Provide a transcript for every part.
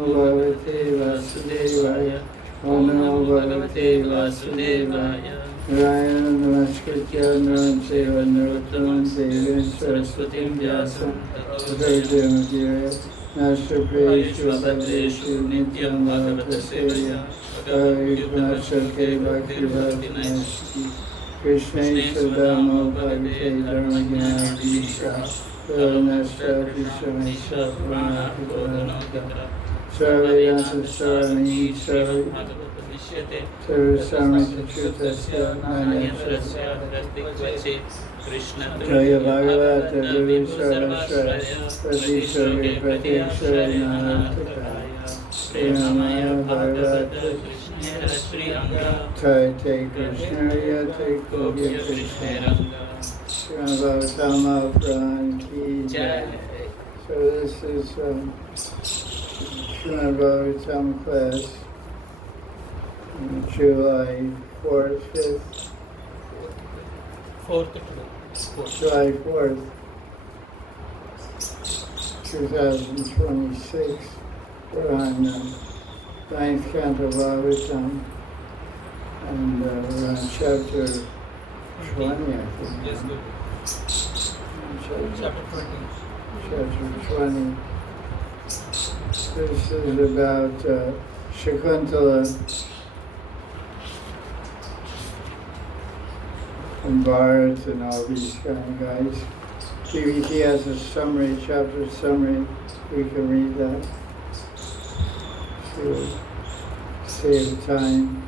Bhagavate Vasudevaya. Om Namo Bhagavate Vasudevaya. Rayana Namaskritya Namaskritya Narottamam Devim Saraswatim Vyasam Tato Jayamudire Nashtra Prayeshu Abhadreshu Nityam Bhagavata Sevaya Bhagavitmanasake Bhakti Bhakti Nashiki Krishna Sudamo Bhagavate Dharmagnadisha Dharanashta Krishamesha Pranati Bodhanokitra Sarvayanta Sarvani Sarvayanta Sarvamita Chutasya Nayasya Jaya Bhagavata Guru Sarvasraya Pradisarga Pratyakshara Naratakaya Premamaya Bhagavata Taite Krishnaya Taikogya Krishnaya Srimad Bhagavatam Ki Jai. So this is Srimad Bhagavatam class, July 4th, 5th, 4th, July 4th, 2026. We're on 9th Canto Bhagavatam, and we're on chapter 20, I think. Yes, good. Chapter 20. Chapter 20. This is about Shakuntala and Bharat and all these kind of guys. TVT has a summary, chapter summary. We can read that to save time.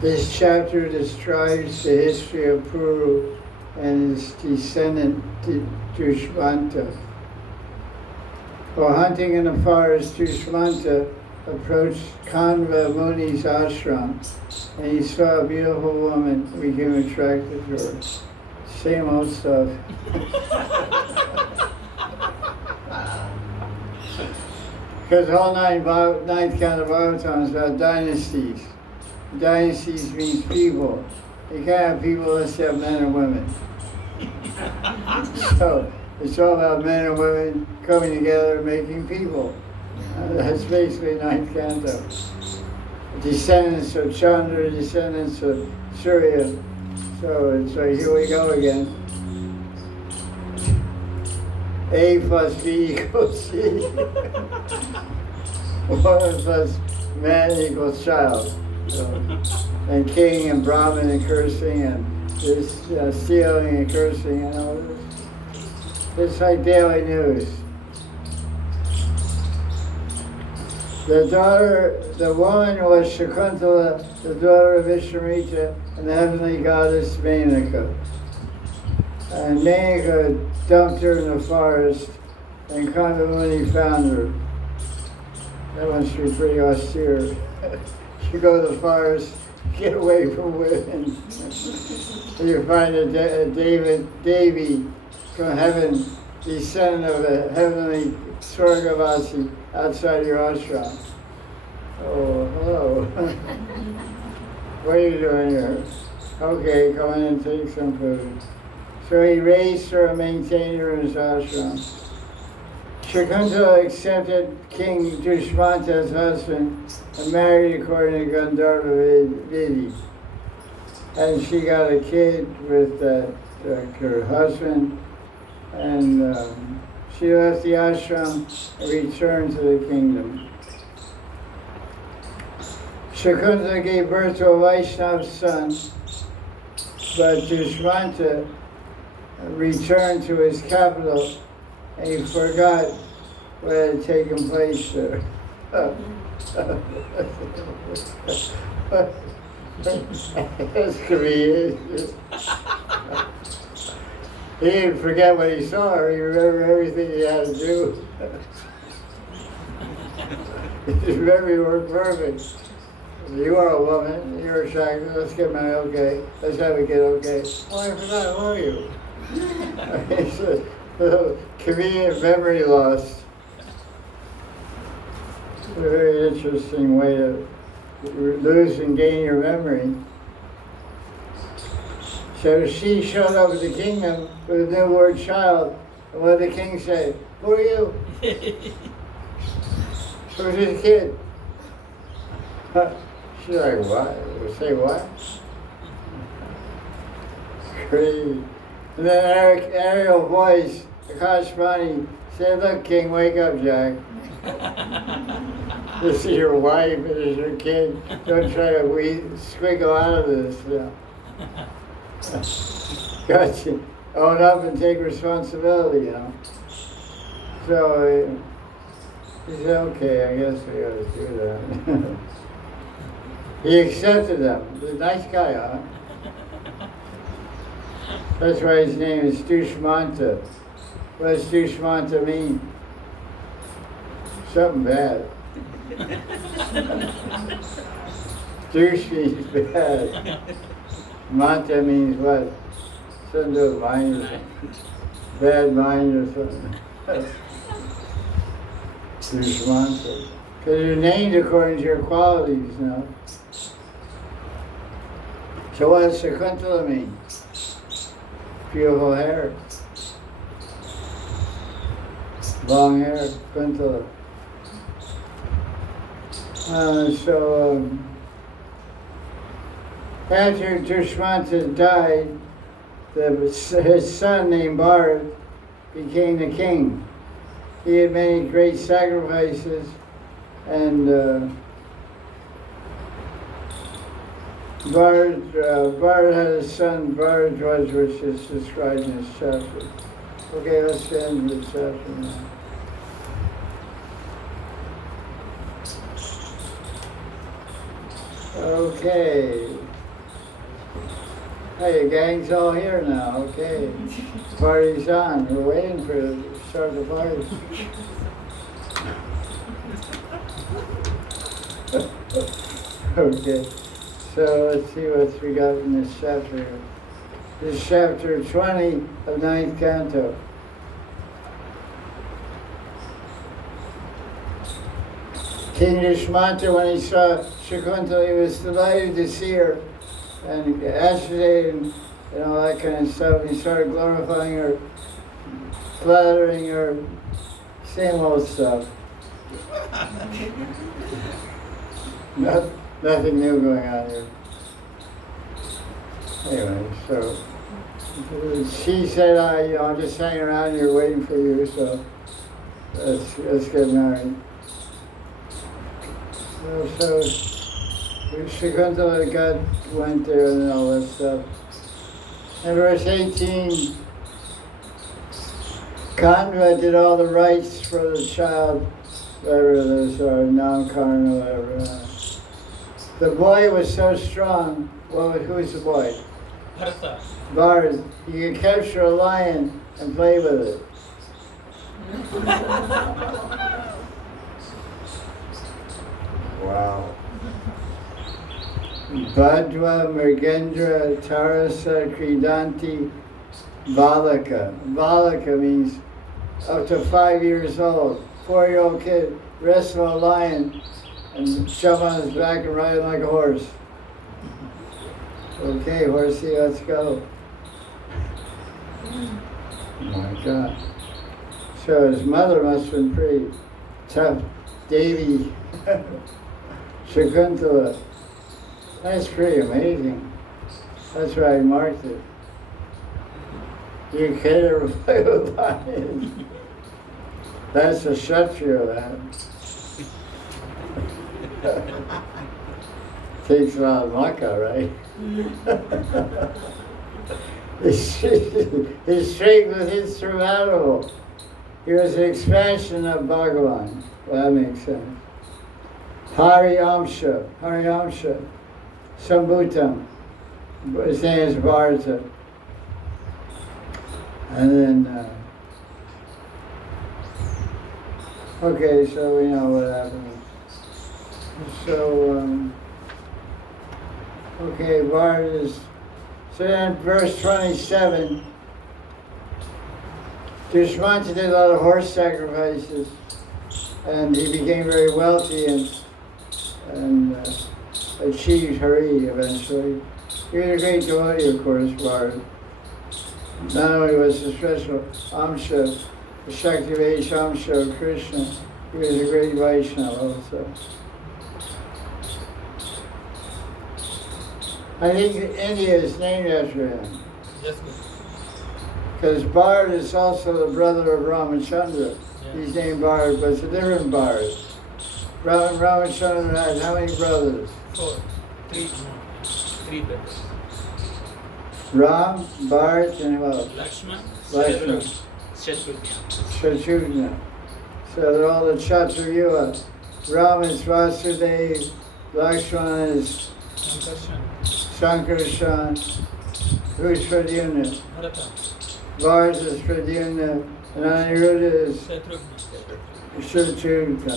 This chapter describes the history of Puru and his descendant Dushmanta. While hunting in the forest, Dushmanta approached Kanva Muni's ashram, and he saw a beautiful woman and became attracted to her. Same old stuff. Because all ninth Canto Bhagavatam is about dynasties. Dynasties means people. You can't have people unless you have men and women. So it's all about men and women coming together and making people. That's basically ninth canto. Descendants of Chandra, descendants of Surya. So it's like, here we go again. A plus B equals C. 1 plus man equals child. So, and king and Brahmin and cursing and this stealing and cursing and all this. It's like daily news. The woman was Shakuntala, the daughter of Ishramita and the heavenly goddess Menaka. And Menaka dumped her in the forest, and Kandamuni found her. That must be pretty austere. You go to the forest, get away from women. You find a Devi from heaven, descendant of a heavenly Swargavasi outside your ashram. Oh, hello. What are you doing here? Okay, come in and take some food. So he raised her and maintained her in his ashram. Shakuntala accepted King Dushmanta as husband and married according to Gandharva Vidi. And she got a kid with her husband, and she left the ashram and returned to the kingdom. Shakuntala gave birth to a Vaishnava son, but Dushmanta returned to his capital and he forgot what had taken place there. That's convenient. He didn't forget what he saw, he remembered everything he had to do. His memory worked perfect. You are a woman, you're attractive, let's get married, okay. Let's have a kid, okay. Oh, I forgot, who are you? It's a convenient memory loss. It's a very interesting way to lose and gain your memory. So she showed up at the kingdom with a newborn child. And what did the king say? Who are you? Who's this kid? She's like, what? Say what? Crazy. And then Ariel voice, the corresponding, said, look, King, wake up, Jack. This is your wife, this is your kid. Don't try to squiggle out of this. Gotcha. Own up and take responsibility, you know. So he said, okay, I guess we gotta do that. He accepted them. He's a nice guy, huh? That's why his name is Dushmanta. What does Dushmanta mean? Something bad. Douche means bad. Manta means what? Something to do with mind or something. Bad mind or something. Dushmanta. Because you're named according to your qualities, you know. So what does Shakuntala mean? Beautiful hair. Long hair, Kuntala. After Dushmanta died, his son named Bharat became the king. He had made great sacrifices, and Bharat had a son, Bharadwaj, which is described in this chapter. Okay, let's end this chapter now. Okay. Hey, the gang's all here now, okay. Party's on. We're waiting for to start the party. Okay. So let's see what we got in this chapter. This is chapter 20 of 9th Canto. King Dushmanta, when he saw Shakuntala, he was delighted to see her and agitated and all that kind of stuff. He started glorifying her, flattering her, same old stuff. Nothing new going on here. Anyway, so she said, I'm just hanging around here waiting for you, so let's get married. So Shakuntala went there and all that stuff. In verse 18, Khandva did all the rites for the child, whatever those are, non-carnal, whatever. The boy was so strong. Who's the boy? Bharat. You could capture a lion and play with it. Wow. Bhadva Mrigendra Tarasa Kridanti Balaka. Balaka means up to 5 years old. 4-year-old kid wrestle a lion and jump on his back and ride like a horse. Okay, horsey, let's go. Oh my God. So his mother must have been pretty tough. Devi Shakuntala. That's pretty amazing. That's why I marked it. You can't ever play with lions. That's a Kshatriya, that. Takes a lot of makkah, right? His strength was insurmountable. He was an expansion of Bhagavan. Well, that makes sense. Hari Amsha, Sambhutam. His name is Bharata. And then, okay, so we know what happened. So, okay, Bharata is, so then verse 27, Dushmanta did a lot of horse sacrifices, and he became very wealthy and achieved Hari eventually. He was a great devotee, of course, Bard. Not only was a special Amsha, the Shakti Vaisha Amsha of Krishna, he was a great Vaishnava also. I think India is named after him. Yes, Because Bard is also the brother of Ramachandra. Yeah. He's named Bard, but it's a different Bard. Ramachandra had how many brothers? Three brothers. Ram, Bharat, and what? Lakshman, Lakshman. Shatrugna. So they're all the Kshatriyuva. Ram is Vasudeva, Lakshman is Sankarshan, who's Pradyumna? Bharat is Pradyumna, and Aniruddha is Shatrugna.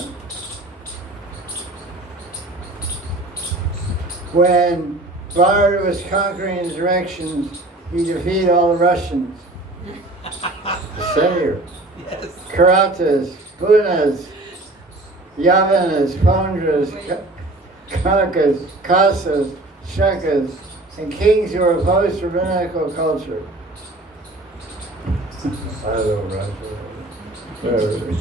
When Bharat was conquering the directions, he defeated all the Russians. Sayer. Yes. Karatas, Hunas, Yavanas, Pondras, Kakas, Kasas, Shakas, and kings who were opposed to rabbinical culture. I don't know Russia.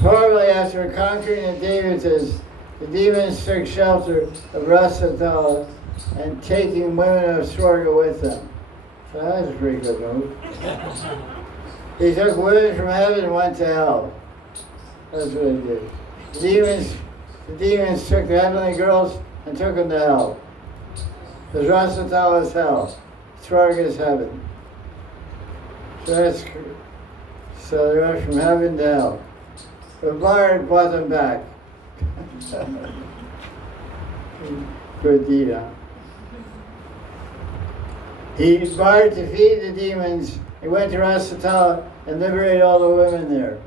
Horribly after conquering the Devatas, the demons took shelter of Rasatala and taking women of Swarga with them. So that's a pretty good move. He took women from heaven and went to hell. That's what he did. The demons took the heavenly girls and took them to hell. Because Rasatala is hell. Swarga is heaven. So they went from heaven to hell. But Bharat brought them back. Good deed, huh? Bharat defeated the demons. He went to Rasatala and liberated all the women there.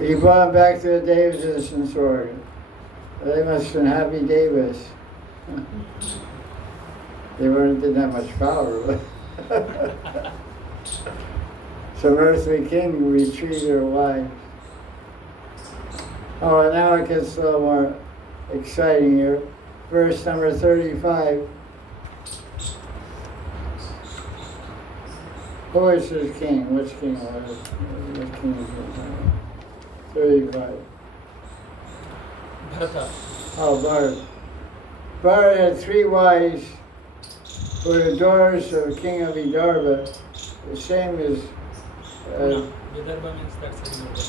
He brought them back to the Devatas and Swarga. They must have been happy Devas. They didn't have much power. Some earthly king retrieved their wives. Oh, and now it gets a little more exciting here. Verse number 35. Who is this king? Which king was it? Which king was it? 35. Bharata. Oh, Bharat. Bharat had 3 wives who were the daughters of the king of Vidarbha, the same as Vidarbha means that's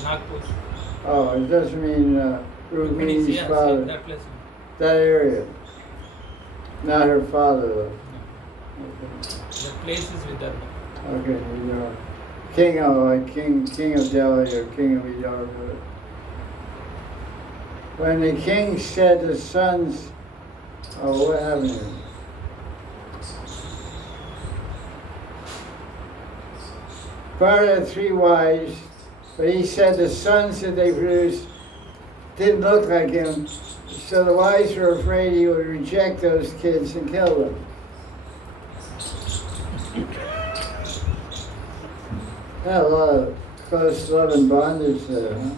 Nagpur. oh, it doesn't mean Rukmini's Yes, father. that place. That area. Not her father, though. The place is Vidarbha. Okay, Vidarbha. King of Delhi or king of Vidarbha. When the king said the sons, oh, what happened here? Bharat had 3 wives, but he said the sons that they produced didn't look like him, so the wives were afraid he would reject those kids and kill them. Had a lot of close love and bondage there, huh?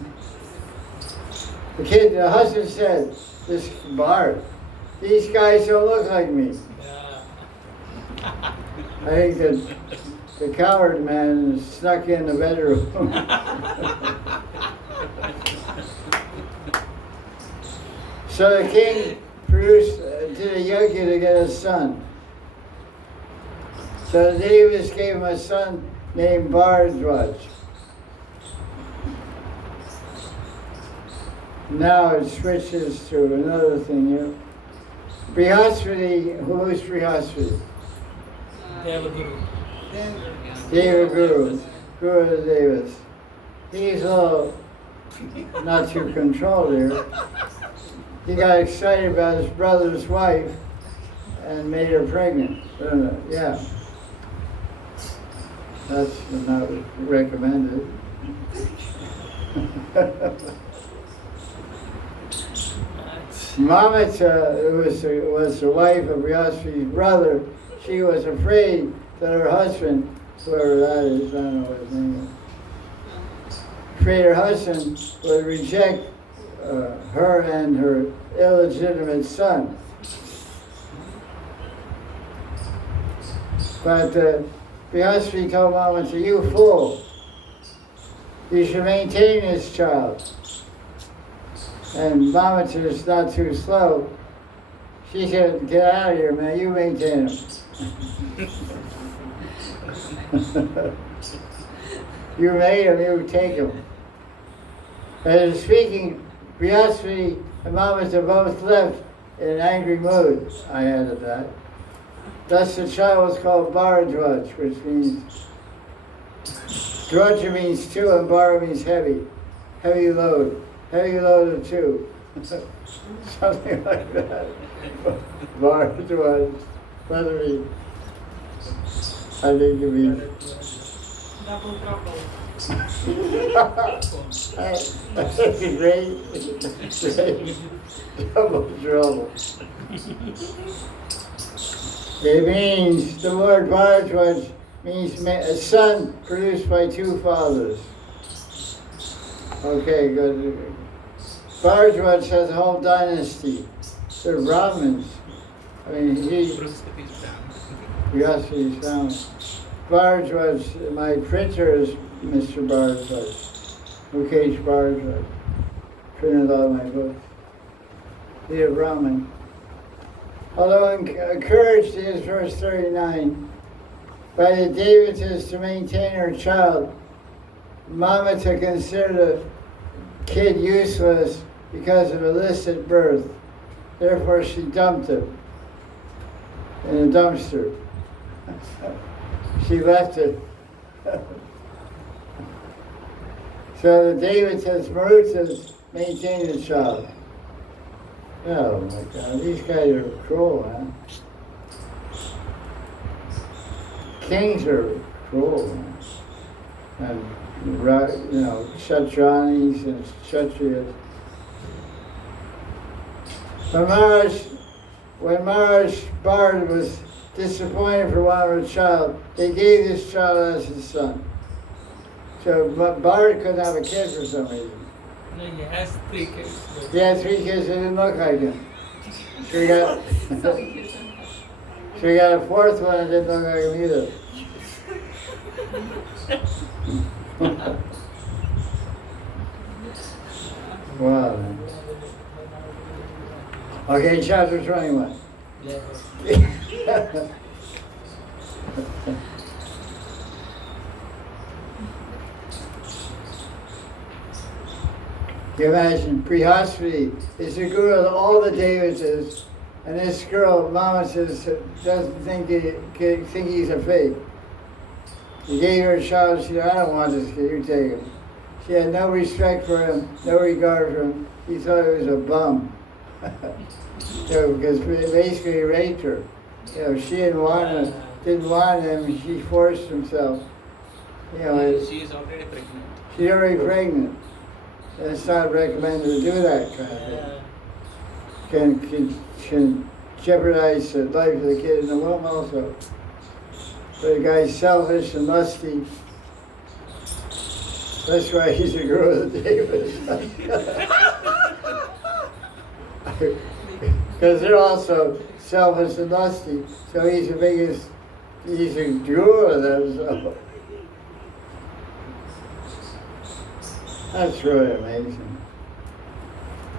The husband said, this Bharat, these guys don't look like me. Yeah. I think that the coward man snuck in the bedroom. So the king did a yajna to get a son. So the Devas gave him a son named Bharadwaj. Now it switches to another thing here. Brihaspati, who is Brihaspati? Devaguru. Devaguru, Guru of the Devas. He's a little not too controlled here. He got excited about his brother's wife and made her pregnant. Yeah. That's not recommended. Mamata, who was the wife of Brihaspati's brother, she was afraid that her husband, whoever that is, I don't know what his name is, afraid her husband would reject her and her illegitimate son. But Brihaspati told Mamata, "You fool, you should maintain this child." And Mamata is not too slow. She said, "Get out of here, man, you maintain him." You made him, you take him. And speaking, Brihaspati and Mamata both left in an angry mood. I added that. Thus the child was called Bharadwaj, which means, Dwaja means two and Bhara means heavy, heavy load of two. Something like that. Bharadwaj, feathery. I think it means. Double trouble. That's a great double trouble. It means, the word Bharadwaj means a son produced by two fathers. Okay, good. Bharadwaj has a whole dynasty. They're Brahmins. I mean, yes, he's found. Bharadwaj, my printer is Mr. Bharadwaj, Mukesh Bharadwaj. Printed all my books. He's a Brahmin. Although encouraged is verse 39, by the Devatas to maintain her child, Mamata considered the kid useless because of illicit birth. Therefore she dumped him in a dumpster. She left it. So the Devatas, Marutas, maintained the child. Oh my God, these guys are cruel, man. Kings are cruel, man. And, Kshatranis and Kshatriyas. When Maharaj Bharad was disappointed for want of a child, they gave this child as his son. So Bharad couldn't have a kid for some reason. No, he has 3 kids. He had 3 kids that didn't look like him. So he got a 4th one that didn't look like him either. Wow. Man. Okay, chapter 21. You imagine, Brihaspati is the guru of all the Devatas, and this girl, Mama says, doesn't think he's a fake. He gave her a child, she said, "I don't want this kid, you take him." She had no respect for him, no regard for him. He thought he was a bum. Because basically he raped her. She didn't want him, she forced himself. She is already pregnant. She's already pregnant. And it's not recommended to do that kind of thing. Can jeopardize the life of the kid in the womb also. But the guy's selfish and lusty. That's why he's a guru of the Devas. Because they're also selfish and lusty. So he's a guru of them. So. That's really amazing.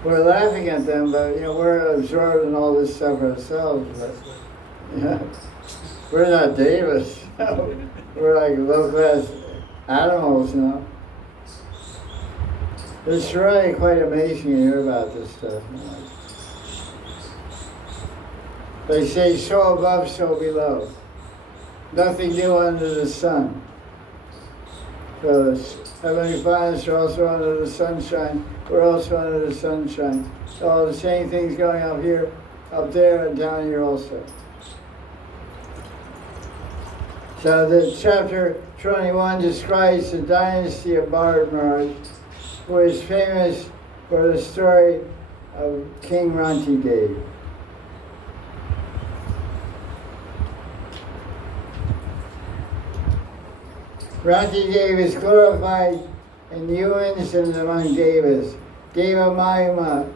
We're laughing at them, but we're absorbed in all this stuff ourselves. But we're not Devas. We're like low-class animals, It's really quite amazing to hear about this stuff. They say, so above, so below. Nothing new under the sun. So Heavenly Fathers are also under the sunshine. We're also under the sunshine. So all the same things going up here, up there, and down here also. So the chapter 21 describes the dynasty of Bharad Maharaj, who is famous for the story of King Rantidev. Rantidev is glorified in humans and among devas. Deva Mahima.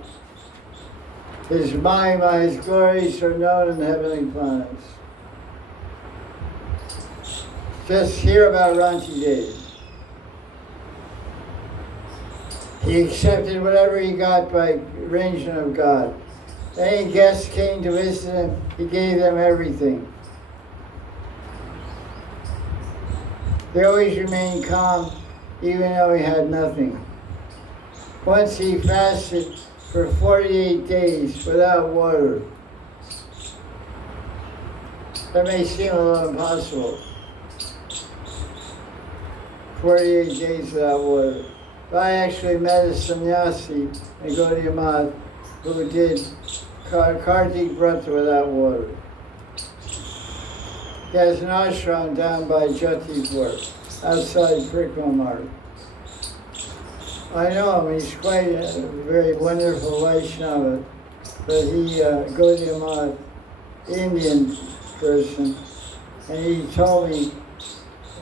His Mahima, his glories are known in the heavenly planets. Just hear about Ranchi Dev. He accepted whatever he got by arrangement of God. Any guests came to visit him, he gave them everything. He always remained calm, even though he had nothing. Once he fasted for 48 days without water. That may seem a little impossible. 48 days without water. But I actually met a sannyasi in Gaudiya Math who did Kartik Vrata without water. He has an ashram down by Jatipur, outside Brikmamar. I know him, he's quite a very wonderful Vaishnava, but he, Gaudiya Math, Indian person, and he told me,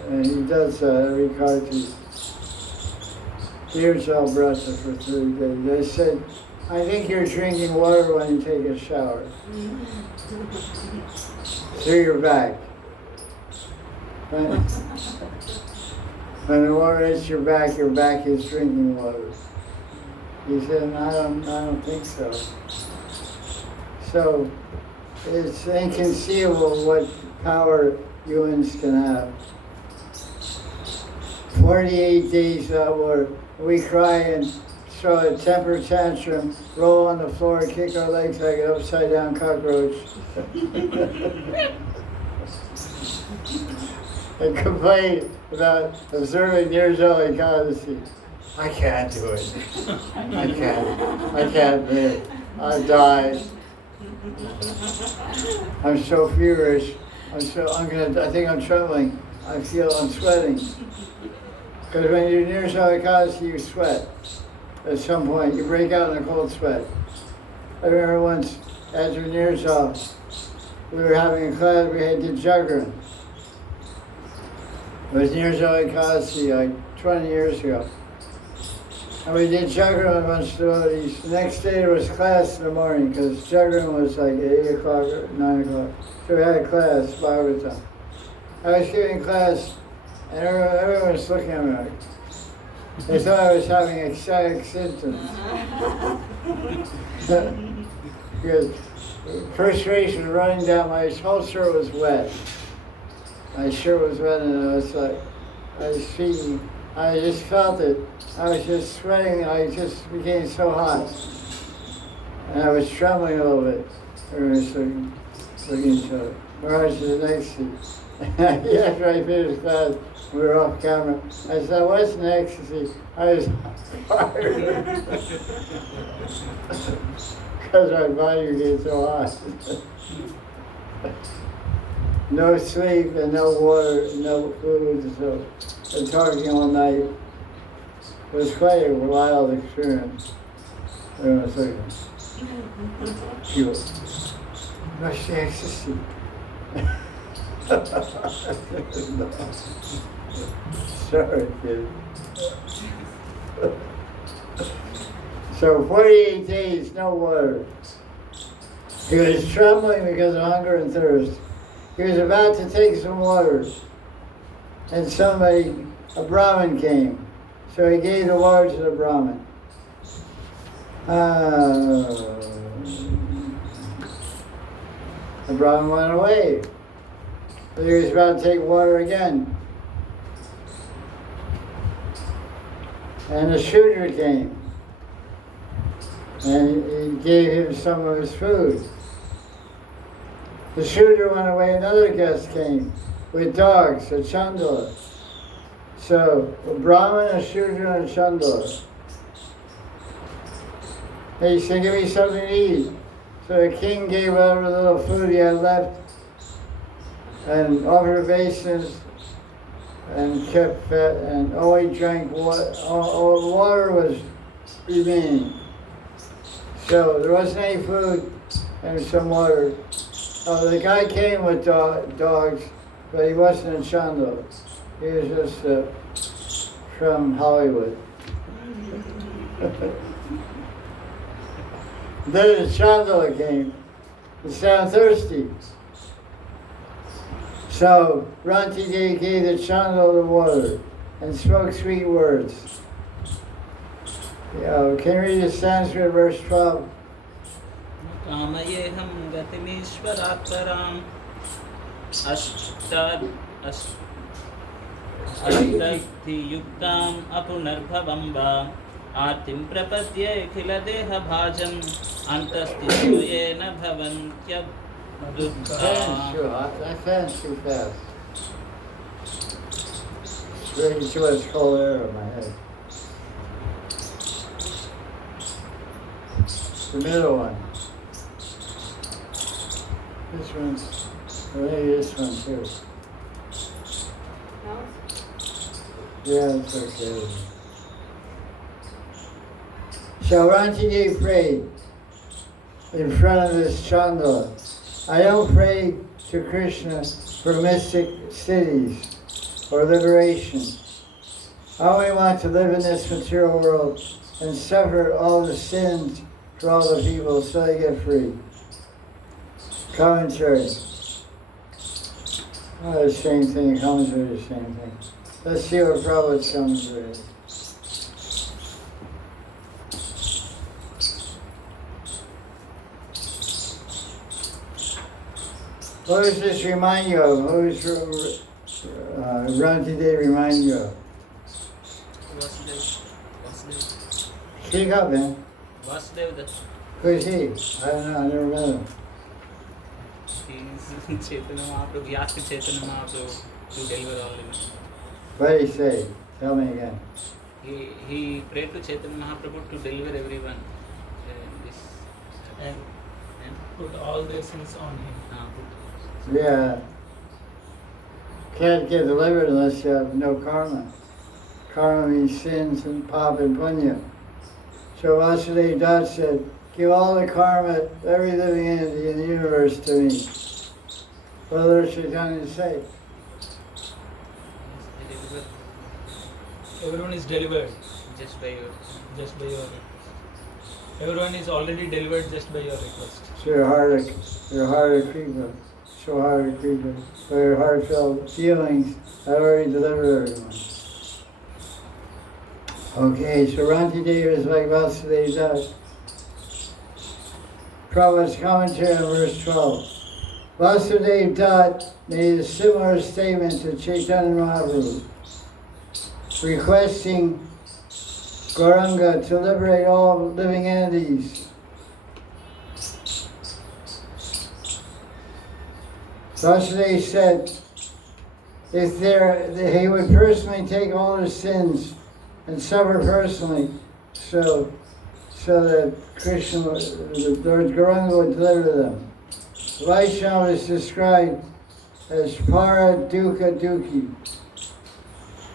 he does every Kartik, Nirzal Vrata for 3 days. I said, I think you're drinking water when you take a shower. Through your back. When the water hits your back is drinking water. He said, I don't think so. So, it's inconceivable what power humans can have. 48 days without water. We cry and throw a temper tantrum, roll on the floor, kick our legs like an upside down cockroach. And complain about observing Nirzal Ekadasi. I can't do it. I can't live. I'll die. I'm so feverish. I think I'm trembling. I feel I'm sweating. Because when you do Nirzal Ekadasi, you sweat. At some point, you break out in a cold sweat. I remember once, after Nirzal, we were having a class, we had to Jagran. It was Nirzal Ekadasi, like 20 years ago. And we did Jagran with a bunch of devotees. The next day there was class in the morning, because Jagran was like 8 o'clock or 9 o'clock. So we had a class, Bhagavatam. I was giving class, and everyone was looking at me like, they thought I was having ecstatic symptoms. Because perspiration was running down, my whole shirt was wet. My shirt was wet and I was speaking. I just felt it. I was just sweating. I just became so hot. And I was trembling a little bit. Everyone was looking at each other. Maharaj to the next seat. After I finished class, we were off camera. I said, I wasn't ecstasy. I was fired. Because my body would get so hot. No sleep and no water, no food, and talking all night. It was quite a wild experience. Wait a second. Pure. Rush the ecstasy. Sorry, kid. So 48 days, no water. He was trembling because of hunger and thirst. He was about to take some water, and a Brahmin came. So he gave the water to the Brahmin. The Brahmin went away. So he was about to take water again. And the shooter came. And he gave him some of his food. The shooter went away, another guest came with dogs, a chandala. So, a Brahmin, a shooter, and a chandala. And he said, give me something to eat. So the king gave whatever little food he had left and offered basins and kept fed, and all he drank water, all the water was remaining. So there wasn't any food and some water. The guy came with dogs, but he wasn't a chandala. He was just from Hollywood. Then the Chandala came to sound thirsty. So Rantide gave the Chandala the water and spoke sweet words. Can you read the Sanskrit verse 12? कामयेऽहं गतिमीश्वरात्पराम् अष्टधियुक्ताम् अपुनर्भवं वा आर्तिं प्रपद्ये अखिलदेहभाजम् अन्तस्थितो येन भवन्त्यबुद्धा. That fan's too fast. It's really too much cold air in my head. The middle one. This one's, or maybe this one too. No? Yeah, it's okay. So Rantide prayed in front of this Chandala. I don't pray to Krishna for mystic cities or liberation. I only want to live in this material world and suffer all the sins for all the people so they get free. Commentary. The same thing. Commentary, the same thing. Let's see what Prabhupada's commentary is. What does this remind you of? Who does Rantide remind you of? Vasudev. Speak up, man. Vasudev, Who's he? I don't know. I never met him. he's Chaitanya Mahaprabhu. He asked Chaitanya Mahaprabhu to deliver all limits. What did he say? Tell me again. He prayed to Chaitanya Mahaprabhu to deliver everyone. And put all their sins on him. Yeah. Can't get delivered unless you have no karma. Karma means sins and papa and punya. So Vasudeva Dutt said, give all the karma, every living entity in the universe to me. What did Lord Chaitanya say? Everyone is delivered Just by your request. Everyone is already delivered just by your request. So your heart of Kripa. So hard of Kripa. By your heartfelt feelings, I already delivered everyone. Okay, so Rantide is like Vasudeva Dutt. Prabhupada's commentary on verse 12. Vasudeva Dutt made a similar statement to Chaitanya Mahaprabhu, requesting Gauranga to liberate all living entities. Vasudeva said if he would personally take all their sins and suffer personally, so that Krishna, the Lord Gauranga would deliver them. Vaishnava is described as para dukkha dukhi.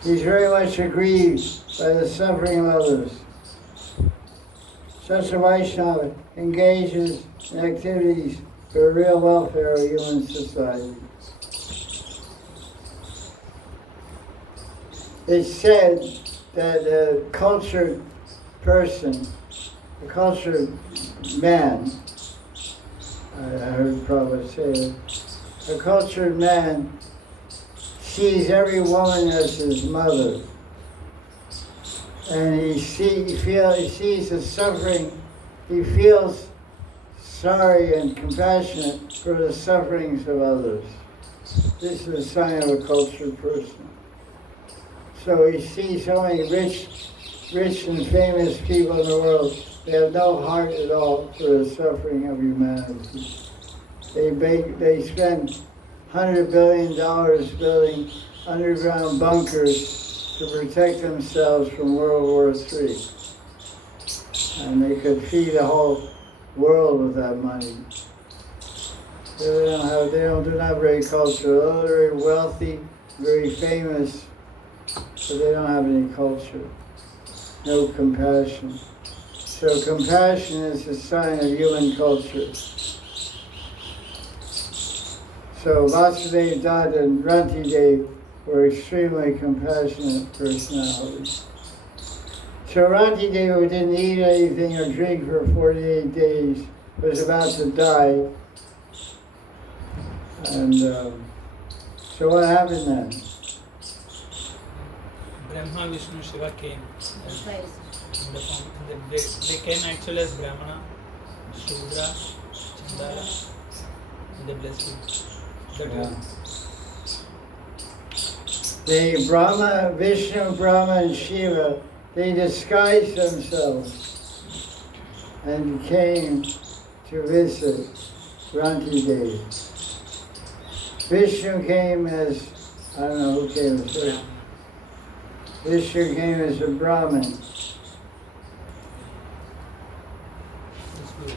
He's very much aggrieved by the suffering of others. Such a Vaishnava engages in activities for the real welfare of human society. It's said that a cultured person, a cultured man, I heard Prabhupada say it, a cultured man sees every woman as his mother. And he sees the suffering, he feels sorry and compassionate for the sufferings of others. This is a sign of a cultured person. So he sees so many rich and famous people in the world. They have no heart at all for the suffering of humanity. They spend $100 billion building underground bunkers to protect themselves from World War III. And they could feed a whole world with that money. They don't do not very cultural. They're very wealthy, very famous, but they don't have any culture. No compassion. So compassion is a sign of human culture. So Vasudeva Dutt and Rantide were extremely compassionate personalities. So Rati who didn't eat anything or drink for 48 days, was about to die. And so what happened then? Brahma, Vishnu, Shiva came. In the form, they came actually as Brahmana, Shudra, Chandala, and they blessed him. That Yeah. was The Brahma, Vishnu, Brahma, and Shiva, they disguised themselves and came to visit Ranti Devi. Vishnu came as, I don't know who came as who. Vishnu came as a Brahmin. this good.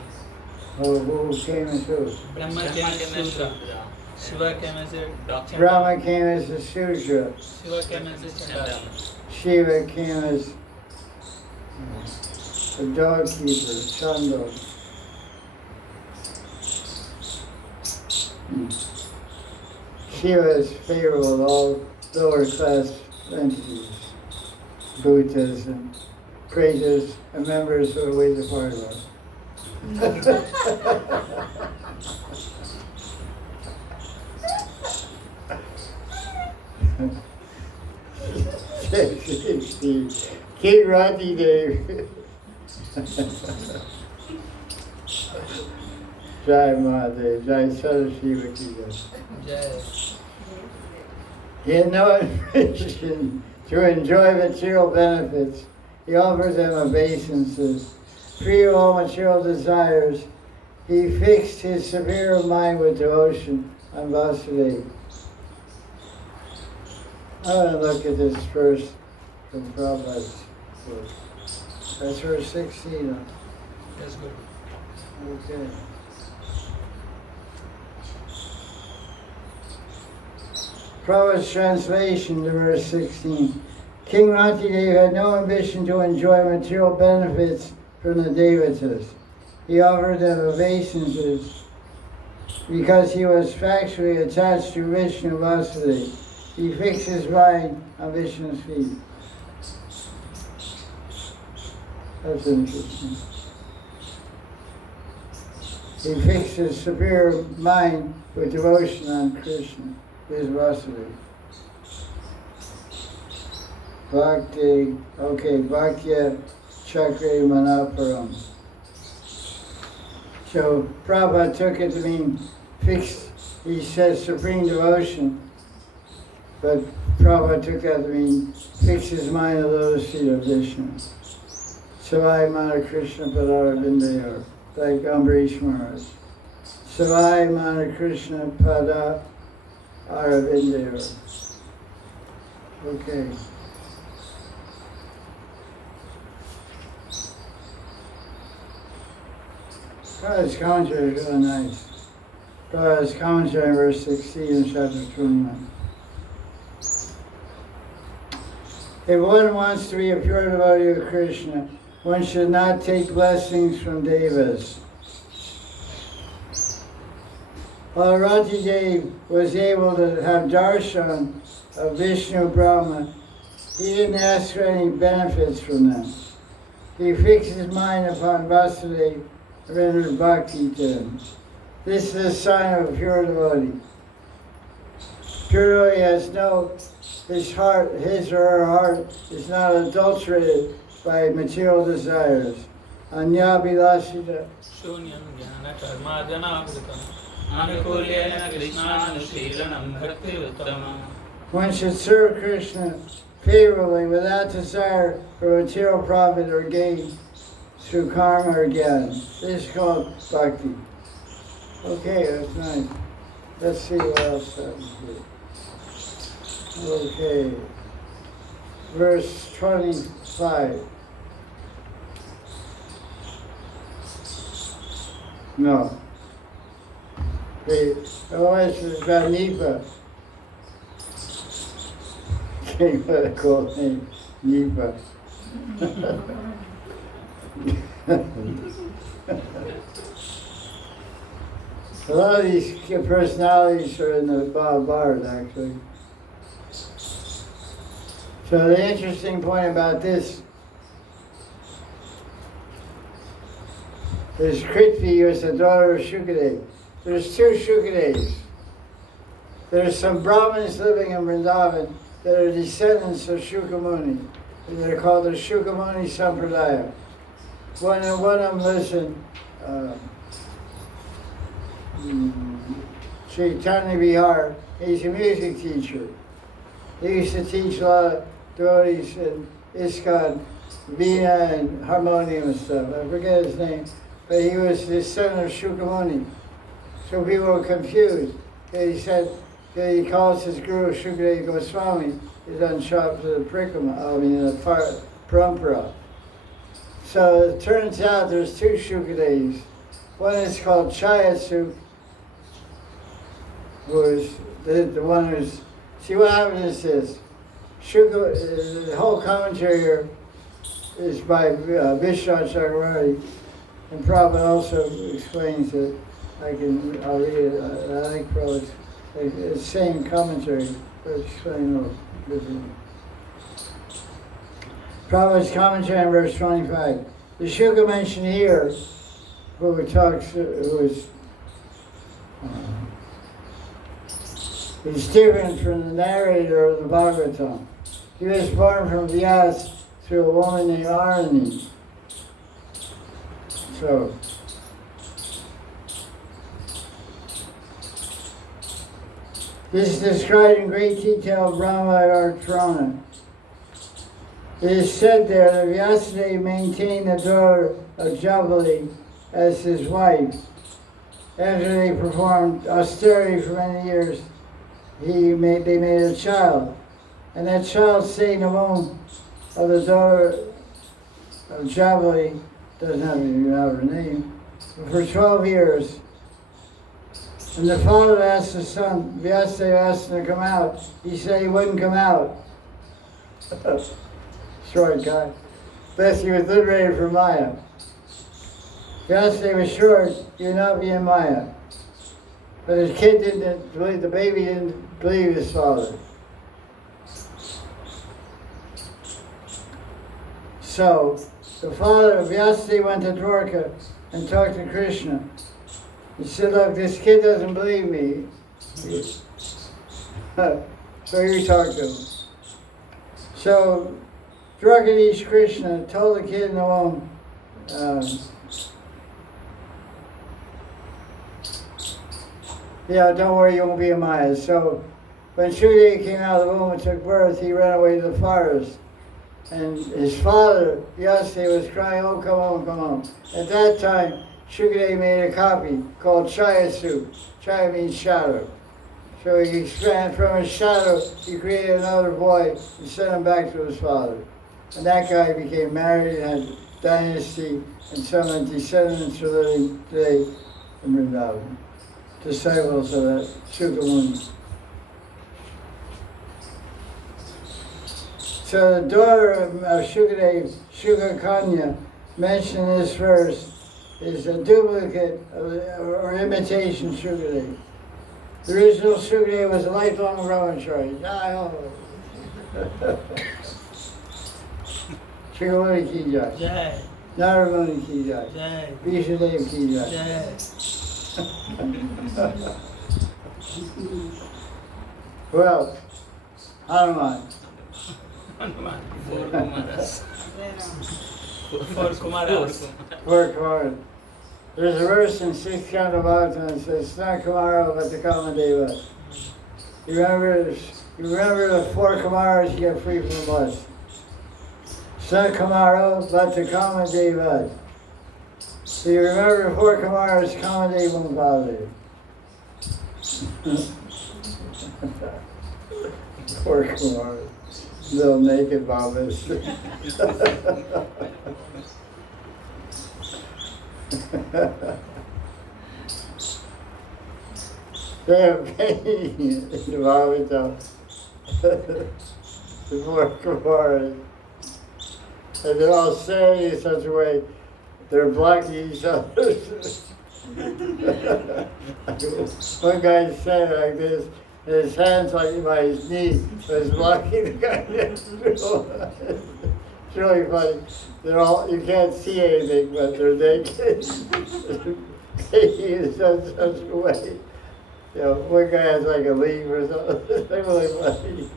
Who came as who? Brahma came as Shudra. Shiva came as a Chandala. Brahma came as a Sudra. Shiva came as a Chandala. Shiva came as a dog keeper, Chando. Shiva is favorable to all lower class entities, Bhutas and Pretas and members of the Way of Parliament. Keep Rati Dave. Jai Mahadev, Jai Sarashiva Ki Jai. Jai. He had no ambition to enjoy material benefits. He offers them obeisances. Free of all material desires, he fixed his superior mind with devotion on Vasudeva. I want to look at this verse from Prabhupada's book. That's verse 16. That's good. Okay. Prabhupada's translation to verse 16. King Rantidev had no ambition to enjoy material benefits from the Devatas. He offered them obeisances because he was factually attached to Vishnu Vasudeva. He fixed his mind on Vishnu's feet. That's interesting. He fixed his superior mind with devotion on Krishna, his Vasudeva. Bhakti, okay, Bhaktya Chakre Manaparam. So Prabhupada took it to mean fixed, he says supreme devotion, but Prabhupada took that to mean fix his mind on the lotus feet of Vishnu. Savai Mana Krishna Padara Vindayar, like Ambarish Maharaj. Savai Mana Krishna Pada Aravindayar. Okay. God's commentary is really nice. God's commentary in verse 16 in chapter 21. If one wants to be a pure devotee of Krishna, one should not take blessings from devas. While Rantidev was able to have darshan of Vishnu Brahma, he didn't ask for any benefits from them. He fixed his mind upon Vasudeva and rendered bhakti to him. This is a sign of a pure devotee. Pure devotee has no, his or her heart is not adulterated by material desires. Anyabhilasita. Shunyam jnana karmadhanavritam. Anukulyena krishnanushilanam bhakti uttama. One should serve Krishna favorably without desire for material profit or gain through karma or jnana. This is called bhakti. Okay, that's nice. Let's see what else happens here. Okay. Verse 25. No. Otherwise it's about Nipa. Can't let it call name Nipa. A lot of these personalities are in the Bhagavad actually. So the interesting point about this There's Kriti, was the daughter of Shukadev. There's two Shukadevs. There's some Brahmins living in Vrindavan that are descendants of Shukamuni. They're called the Shukamuni Sampradaya. One of them lives in Chaitanya Vihar. He's a music teacher. He used to teach a lot of devotees in ISKCON, Veena and harmonium and stuff. I forget his name, but he was the son of Shukamuni. So people were confused. He said that he calls his guru Shukadeva Goswami. He's on shop to the the parampara. So it turns out there's two Shukadevs. One is called Chayasuk, who is the one who's... See, what happens is this. The whole commentary here is by Vishnu Chakravarti, and Prabhupada also explains it. I'll read it. I think Prabhupada's the same commentary, but explain a little bit. Prabhupada's commentary on verse 25. The Shuka mentioned here, who is different from the narrator of the Bhagavatam. He was born from Vyas through a woman named Arani. So, this is described in great detail in Brahma-Artrana. It is said there that Vyasadeva maintained the daughter of Jabali as his wife. After they performed austerity for many years, they made a child. And that child stayed in the womb of the daughter of Jabali, doesn't even have her name, for 12 years. And the father asked the son, Vyasadeva asked him to come out. He said he wouldn't come out. Short guy. Best he was liberated from Maya. Vyasadeva was sure he would not be in Maya. But his kid didn't believe, the baby didn't believe his father. So, the father of Vyasadeva went to Dwarka and talked to Krishna. He said, look, this kid doesn't believe me. So he talked to him. So, Dwarkadish Krishna told the kid in the womb, yeah, don't worry, you won't be in Maya. So, when Shukadeva came out of the womb and took birth, he ran away to the forest. And his father, Vyasadeva, was crying, oh, come home, come home. At that time, Shukadeva made a copy called Chayasu. Chaya means shadow. So he expanded from his shadow, he created another boy and sent him back to his father. And that guy became married and had dynasty, and some of the descendants are living today in Vrindavan. Disciples of that Shukamuni. So the daughter of Shukadeva, Shukakanya, mentioned in this verse, is a duplicate or imitation Shukadeva. The original Shukadeva was a lifelong brahmachari. Shukamuni ki jai. Jai. Naramuni ki jai. Jai. Vishnudev ki jai. Jai. Well, Hanuman. Four Kumaras. For Kumaras. Four Kumaras. There's a verse in 6th Canto Bhagavatam that says, it's not Kumara, but the Kamadeva. You remember the 4 Kumaras you get free from the lust. It's not Kumara, but the Kamadeva. So you remember the 4 Kumaras, Kamadeva won't bother you. 4 Kumaras. Little naked Babas. They're painting in the Bhagavatam. The 4 Kumaras. And they're all standing in such a way they're blocking each other. One guy standing like this, and his hands like by his knee, but he's blocking the guy next to him. It's really funny. They're all, you can't see anything, but they're naked. Taking in such a way. You know, one guy has like a leaf or something. They're really funny.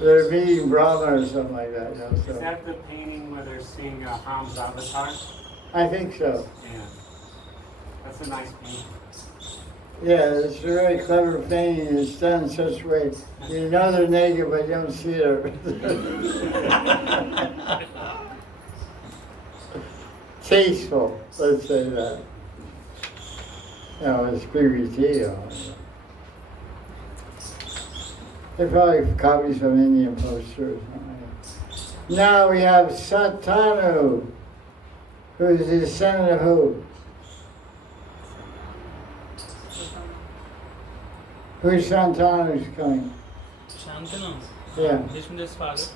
They're meeting Brahma or something like that. You know, so. Is that the painting where they're seeing Ham's avatar? I think so. Yeah. That's a nice painting. Yeah, it's a really clever painting. It's done in such a way. You know they're naked, but you don't see it. Tasteful, let's say that. You know, it's PBT. You know. They're probably copies from Indian posters. Now we have Satanu, who is the descendant of who? Who's Santanu's coming? Shantanu. Yeah. Vishnu's father.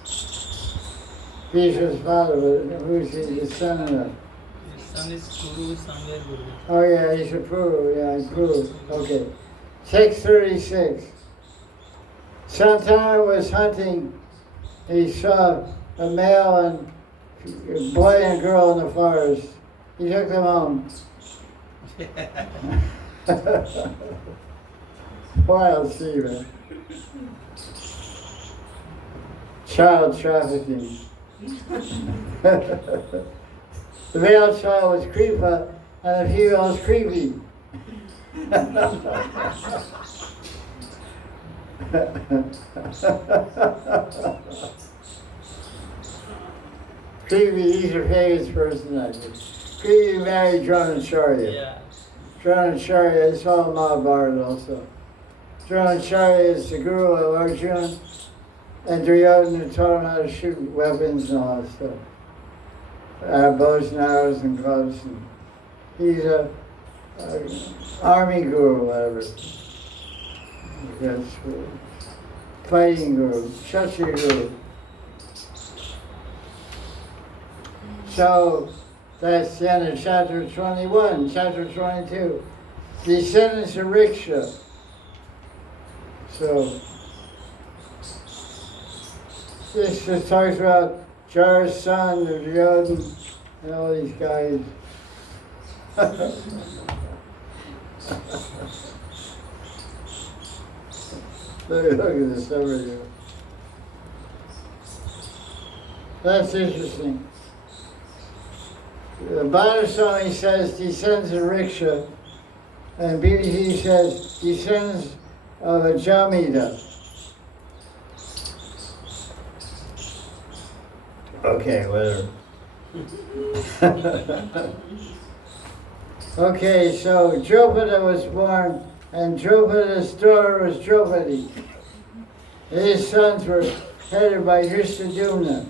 Vishnu's father, but who's the descendant of? His son is Guru, somewhere Guru. Oh yeah, he's a Puru, yeah, Puru. Okay. 636. Santana was hunting. He saw a male and a boy and a girl in the forest. He took them home. Wild Stephen. Child trafficking. The male child was Kripa and the female was creepy. Creepy, he's your favorite person, I think. Creepy married Dronacharya. Yeah. Dronacharya, it's all Mahabharata also. Dronacharya is the guru of Arjuna, and Duryodhana taught him how to shoot weapons and all that stuff. Bows and arrows and clubs. And he's a army guru, whatever. That's fighting guru, Kshatriya guru. So that's the end of chapter 21. Chapter 22, descendants of Riksha. So this just talks about Jar's son, Duryodhana, and all these guys. Look at this over here. That's interesting. The Bhattacharya says descends of Riksha, and BBC says descends of a Jamida. Okay, whatever. Okay, so Drupada was born, and Drupada's daughter was Draupadi. His sons were headed by Drishtadyumna.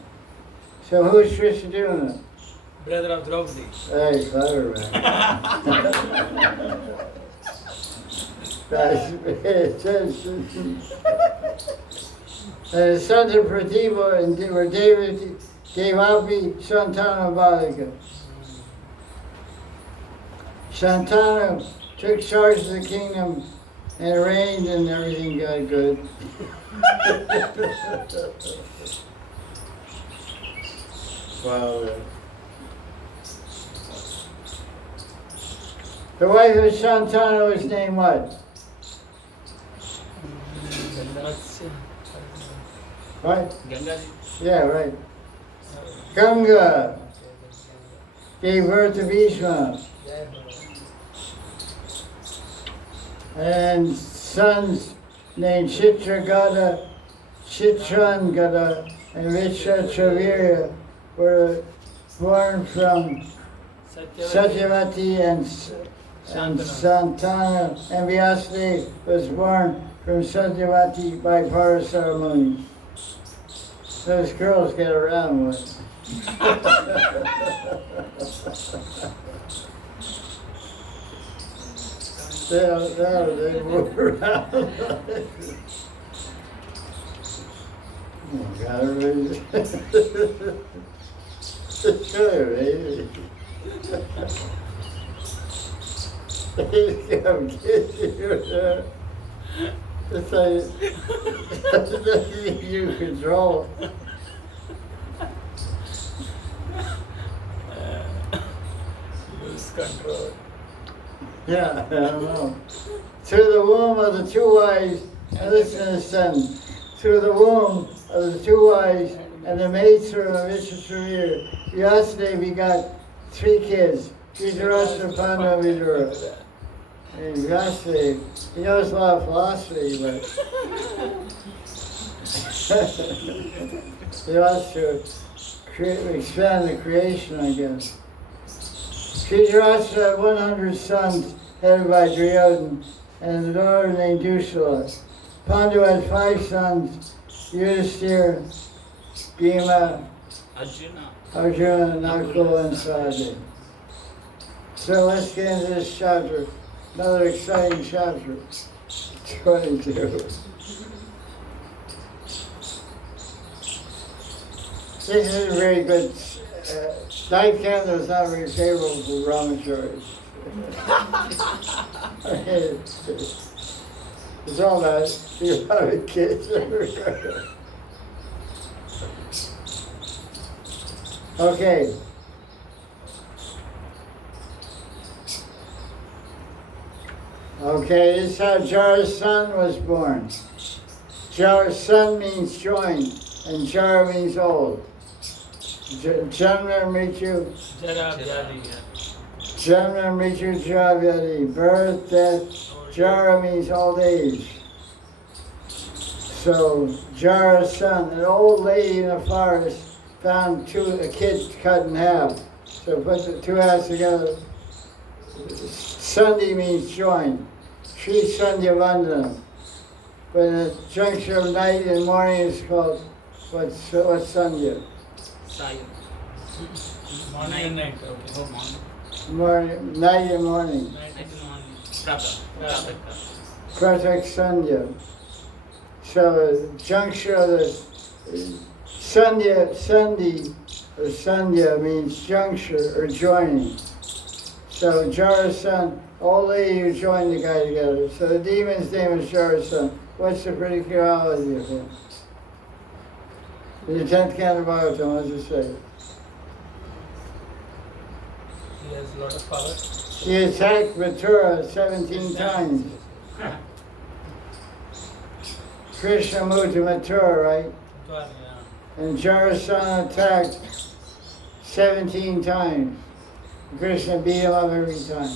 So who's Drishtadyumna? Brother of Draupadi. Hey, clever man. And the sons of Pratibha and were Devapi, Santana, Balika. Santana took charge of the kingdom and reigned, and everything got good. Wow. The wife of Santana was named what? Right? Ganga. Yeah, right. Ganga gave birth to Bhishma. And sons named Chitragada, Chitrangada, and Vichatravirya were born from Satyavati and Santana, and Vyasdev was born from Satyavati by para ceremony. Those girls get around with. They move around. Oh God, everybody's it's really amazing. They come get you. It's like nothing you control. Lost control. Yeah, I don't know. Through the womb of the two wives, and listen to the son. Through the womb of the two wives and the maidservant of Ishasravir, Vyasadeva begot 3 kids, Dhritarashtra, Pandu, and Vidura. And Vyasadeva, he knows a lot of philosophy, but he wants to expand the creation, I guess. Dhritarashtra had 100 sons headed by Duryodhana and a daughter named Dushala. Pandu had 5 sons, Yudhisthira, Bhima, Arjuna, Nakul, and Sahadeva. So let's get into this chapter, another exciting chapter, 22. This is a very good, Ninth Canto is not very favorable for brahmacharis. It's all about you having kids. Okay. Okay, this is how Jara's son was born. Jara's son means join, and Jara means old. Janma Mrityu, Janma Mrityu Jara Vyadi, birth, death, Jara means old age. So Jara's son, an old lady in the forest, found a kid cut in half. So put the 2 halves together. Sandhi means join. Sri Sandhya Vandana. When the juncture of night and morning is called, what's Sandhya? Morning and night. Okay. Morning, night and morning. Pratak Sandhya. So the juncture of the Sandhya, Sandhi, or Sandhya means juncture or joining. So Jara's son, old lady who joined the guy together. So the demon's name is Jara's son. What's the particularity of him? In the 10th Canto of Bhagavatam, what does it say? He has a lot of power. He attacked Mathura 17 times. Krishna moved to Mathura, right? And Jara's son attacked 17 times. Krishna beat him up every time.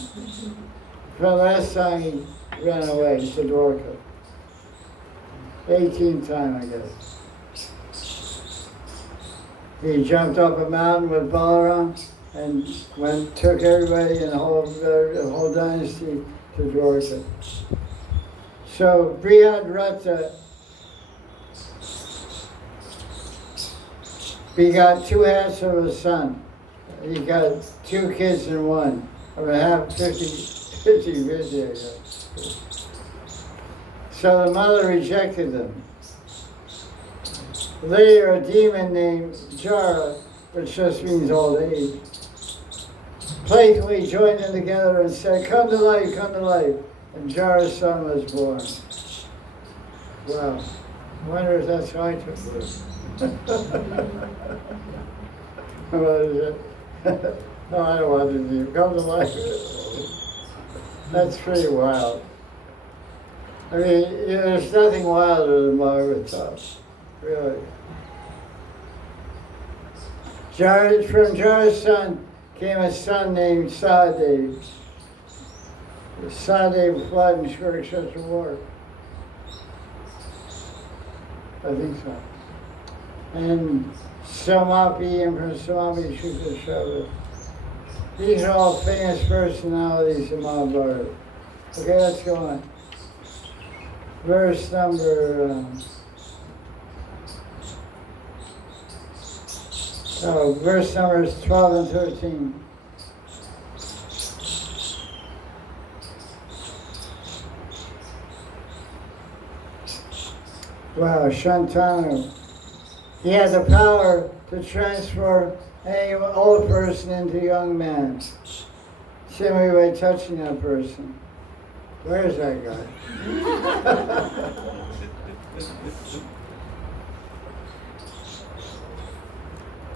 For the last time he ran away to Dwarka. 18th time, I guess. He jumped up a mountain with Balaram and took everybody in the whole dynasty to Dwarka. So Brihadrata begot 2 halves of a son. He got 2 kids in one. I mean, half 50, I guess. So the mother rejected them. Later, a demon named Jara, which just means old age, playfully joined them together and said, "Come to life, come to life." And Jara's son was born. Wow. I wonder if that's how I took birth. What is it? No, I don't want to do. Come to life. That's pretty wild. I mean, there's nothing wilder than Bhagavatam, really. From Jara's son came a son named Sahadeva. Sahadeva fought in Kurukshetra war. I think so. And Samapi, and from Samapi, Shukashrava. These are all famous personalities in Mahabharata. Okay, let's go on. Verse number, verse numbers 12 and 13. Wow, Shantanu. He had the power to transform any old person into a young man, simply by touching that person. Where's that guy?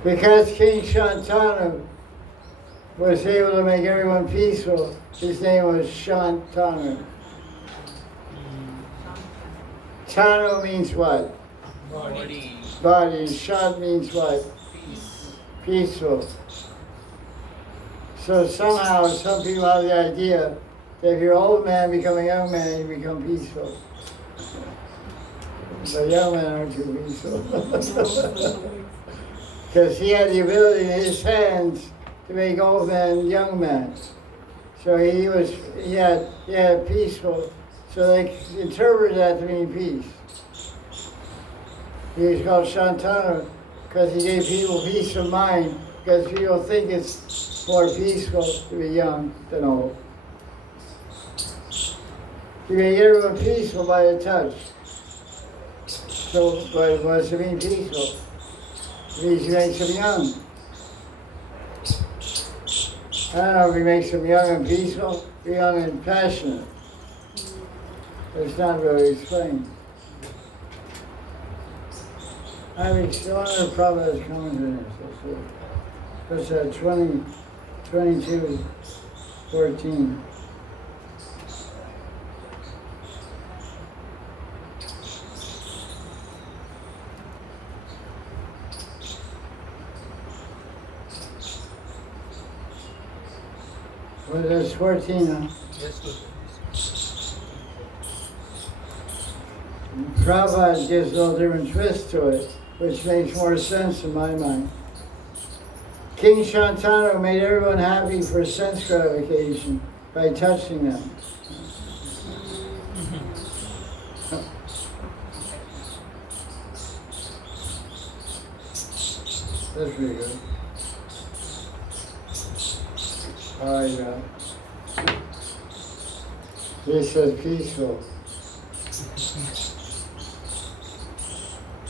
Because King Shantanu was able to make everyone peaceful. His name was Shantanu. Tanu means what? Body. Body. And Shant means what? Peace. Peaceful. So somehow some people have the idea that if you're an old man become a young man, you become peaceful. But young men aren't too peaceful. Because he had the ability in his hands to make old men young men. So he had peaceful. So they interpreted that to mean peace. He was called Shantanu because he gave people peace of mind, because people think it's more peaceful to be young than old. He made everyone peaceful by a touch. So what does it mean peaceful? It means he makes them young. I don't know if he makes them young and peaceful, or young and passionate. It's not really explained. I wonder if Prabhupada's commentary on this. That's 22:14. Well, that's 14, huh? Yes, good. Prabhupada gives a little different twist to it, which makes more sense in my mind. King Shantanu made everyone happy for sense gratification by touching them. That's pretty good. Oh, yeah. This says peaceful.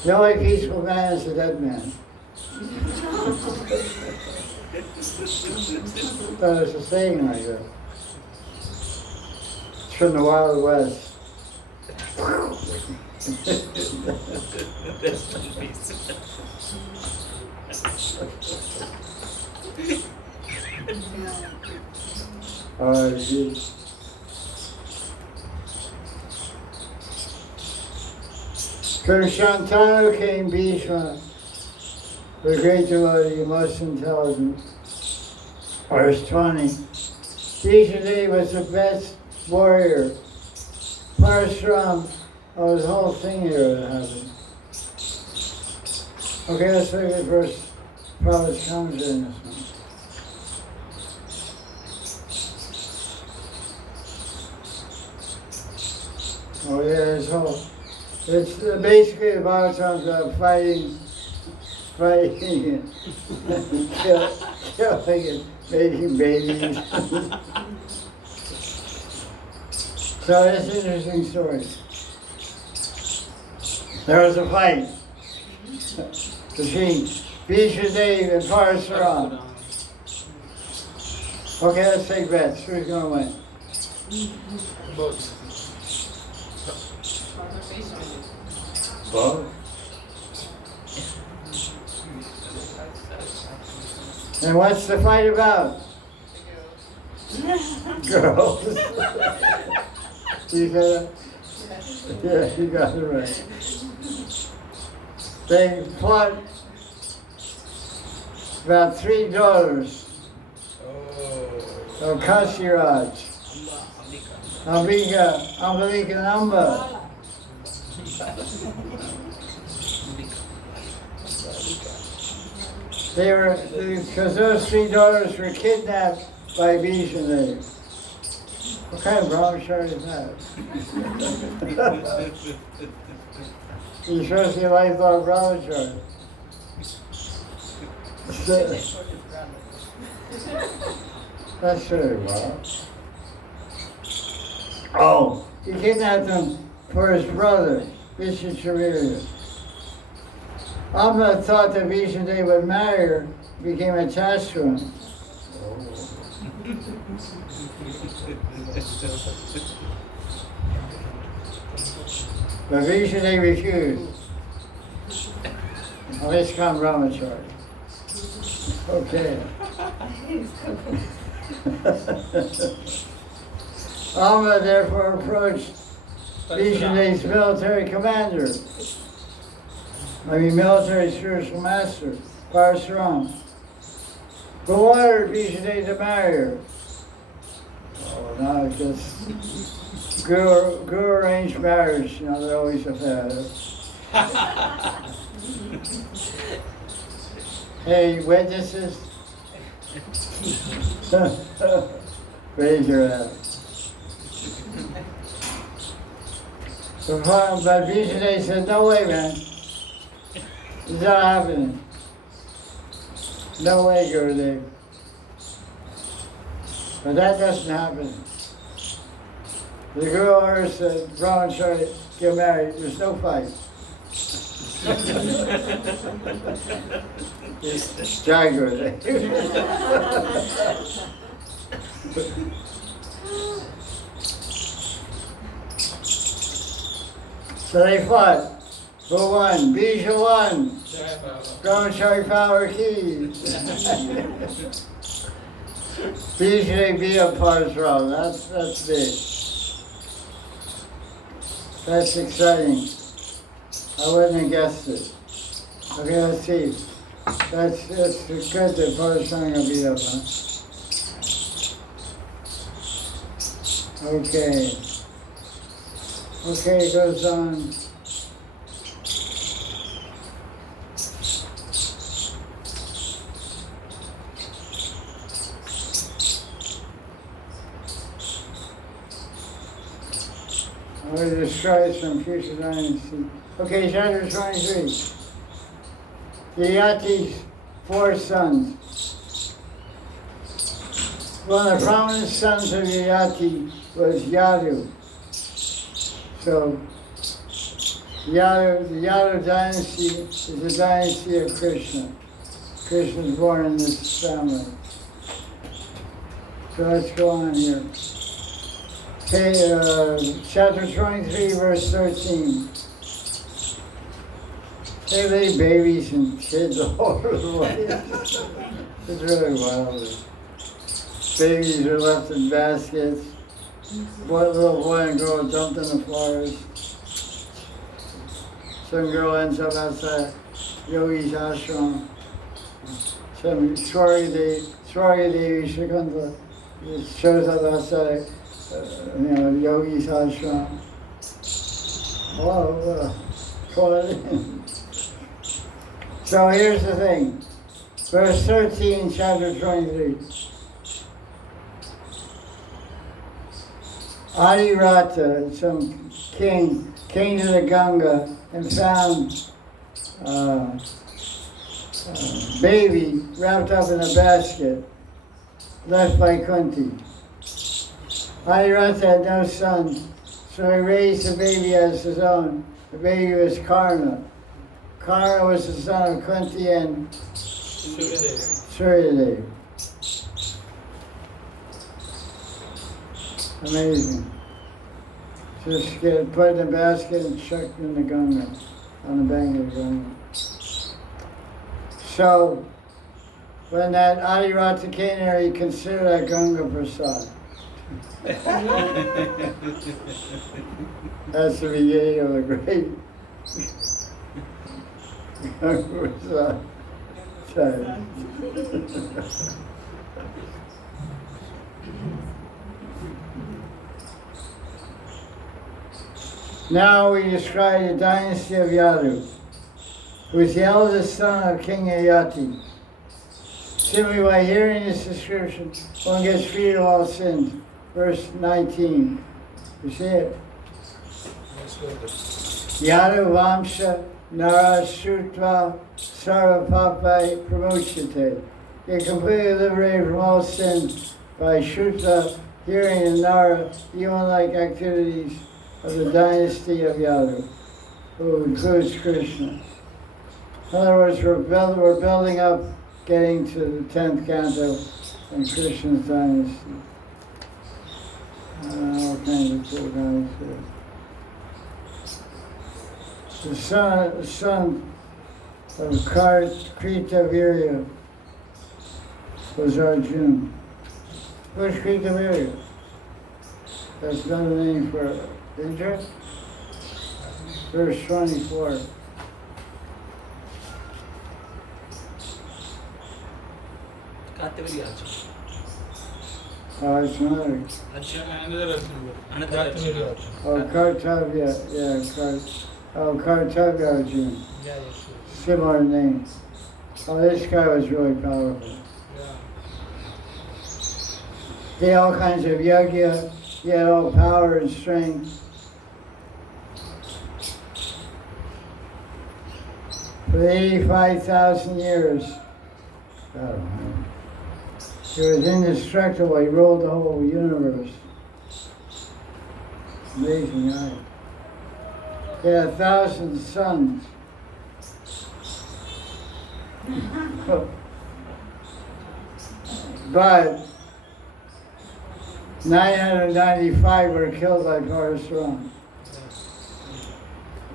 The only peaceful man is a dead man. Thought it's a saying like that. It's from the Wild West. Rest in peace. Oh, geez. From Shantanu came Bhishma, the great devotee, most intelligent. Verse 20. Bhishma was the best warrior. Parashram, oh, this whole thing here that happened. Okay, let's look at verse Prabhupada's commentary in this one. Oh yeah, it's basically the Bhagavatam's about fighting and killing and making babies. So it's an interesting story. There was a fight between Vishnudev and Parasuram. Okay, let's take bets. Who's going to win? Both. Both. And what's the fight about? Girls. You got it? Yeah, you got it right. They fought about 3 daughters of Kashiraj. Ambika and Amba. They were, because those 3 daughters were kidnapped by Vishnudev. What kind of brahmachari is that? You're supposed to be a lifelong brahmachari. That's very well. Oh, he kidnapped them for his brother, Vishnucharya. Amba thought that Vishnudev would marry her, became attached to him. But Vishnudev refused. Well, let's come brahmachari. Okay. Amma therefore approached Vishnu's military commander, military spiritual master, Parasuram, who ordered Vishnu to marry her. Oh, now it's just Guru arranged marriage, they're always a fad. Hey, witnesses? Raise your hand. But Vishnu said, no way, man. It's not happening. No way, Gurudev. But that doesn't happen. The Guru orders said, Brahman tried to get married. There's no fight. Jai Gurudev. So they fought. Who won? Bija won. Brahmachari power key. Bija be a Parasuram. That's big. That's exciting. I wouldn't have guessed it. Okay, let's see. That's good that Parasuram will beat up, huh? Okay. Okay, it goes on. I'm going to describe some future dynasty. Okay, chapter 23. The Yati's 4 sons. One of the prominent sons of Yati was Yadu. So, the Yadu dynasty is the dynasty of Krishna. Krishna was born in this family. So let's go on here. Okay, chapter 23, verse 13. They lay babies and kids all over the place. It's really wild. Babies are left in baskets. One little boy and girl dumped in the forest. Some girl ends up outside Yogi's ashram. Some Swarga Devi Shikanta shows up outside, Yogi's ashram. Oh, call it in. So here's the thing. Verse 13, chapter 23. Adirata, some king, came to the Ganga and found a baby wrapped up in a basket left by Kunti. Adirata had no son, so he raised the baby as his own. The baby was Karna. Karna was the son of Kunti and Suryadev. Amazing. Just get put in a basket and chucked in the Ganga, on the bank of the Ganga. So, when that Adirata came there, he considered that Ganga Prasad. That's the beginning of a great Ganga Prasad. Now we describe the dynasty of Yadu, who is the eldest son of King Yati. Simply by hearing this description, one gets free of all sins. Verse 19. You see it? Yadu Vamsha Nara Shrutva Sarvapapai Pramochate. They completely liberated from all sins by Shrutva, hearing and Nara, human-like activities of the dynasty of Yadu, who includes Krishna. In other words, we're building up, getting to the 10th canto in Krishna's dynasty. All kinds of cool guys here. The son of Krita Virya. was Arjuna. Where's Kritavirya? That's another name for Indra. Verse 24. Kartaviri Arjuna. It's another. Another Arjuna. Another Arjuna. Oh, Kartavya. Yeah, Kartavya Arjuna. Yeah, yes. Similar name. Oh, this guy was really powerful. Yeah. He had all kinds of yajna. He had all power and strength. For 85,000 years. God, he was indestructible. He ruled the whole universe. Amazing guy. He had 1,000 sons. But 995 were killed by Parasuram.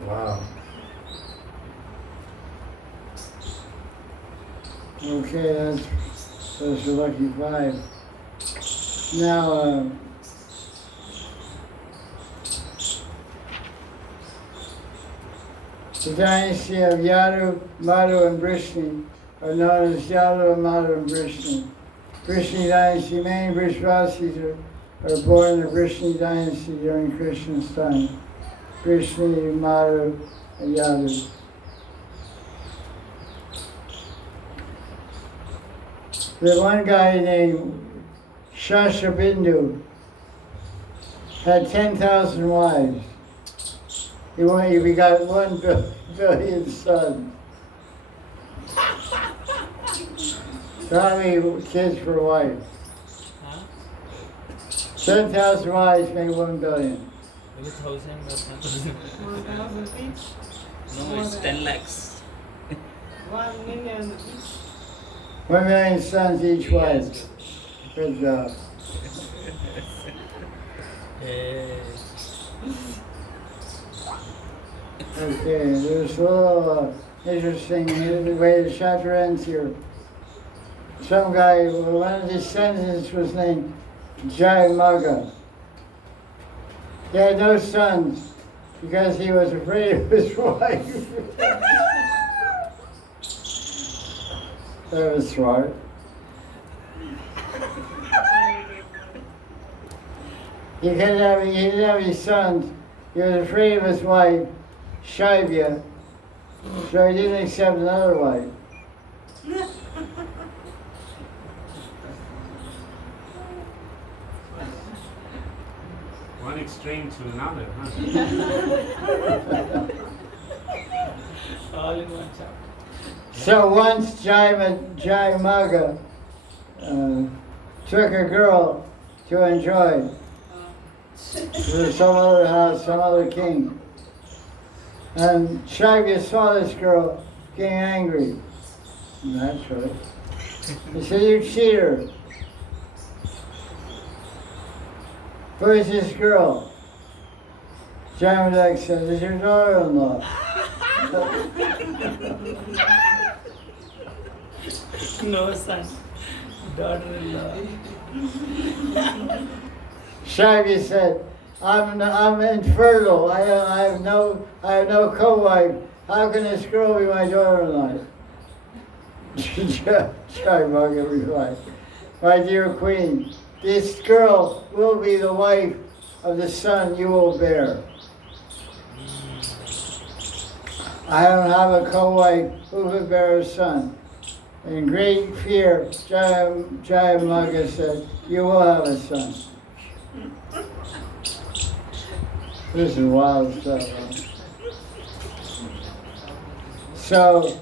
Wow. Okay, that's the lucky 5. Now, the dynasty of Yadu, Madhu, and Vrishni are known as Yadu, Madhu, and Vrishni. Vrishni dynasty, many Vrishvasis are born in the Vrishni dynasty during Krishna's time. Vrishni, Madhu, and Yadu. There's one guy named Shashabindu had 10,000 wives. He begot 1 billion sons. So how many kids per wife? Huh? 10,000 wives make 1 billion. Maybe 1,000 or 1,000. 1,000 each. No, it's 10 lakhs. 1 million each. 1 million sons each wife. Good job. Hey. Okay, there's a little interesting the way the chapter ends here. Some guy, one of his descendants was named Jayamaga. He had no sons because he was afraid of his wife. That was smart. He didn't have any sons. He was afraid of his wife, Shaivya, so he didn't accept another wife. One extreme to another, huh? All in one chapter. So once Jayamaga took a girl to enjoy to some other house, some other king. And Shaivya saw this girl getting angry. Naturally. He said, "You cheater. Who is this girl?" Jayamaga said, "It's your daughter-in-law." No son, daughter-in-law. Shaivya said, I'm infertile. I have no co-wife. How can this girl be my daughter-in-law?" Jayamaga replied, "My dear queen, this girl will be the wife of the son you will bear. I don't have a co-wife who could bear a son." In great fear, Jayamaga said, "You will have a son." This is wild stuff. Huh? So,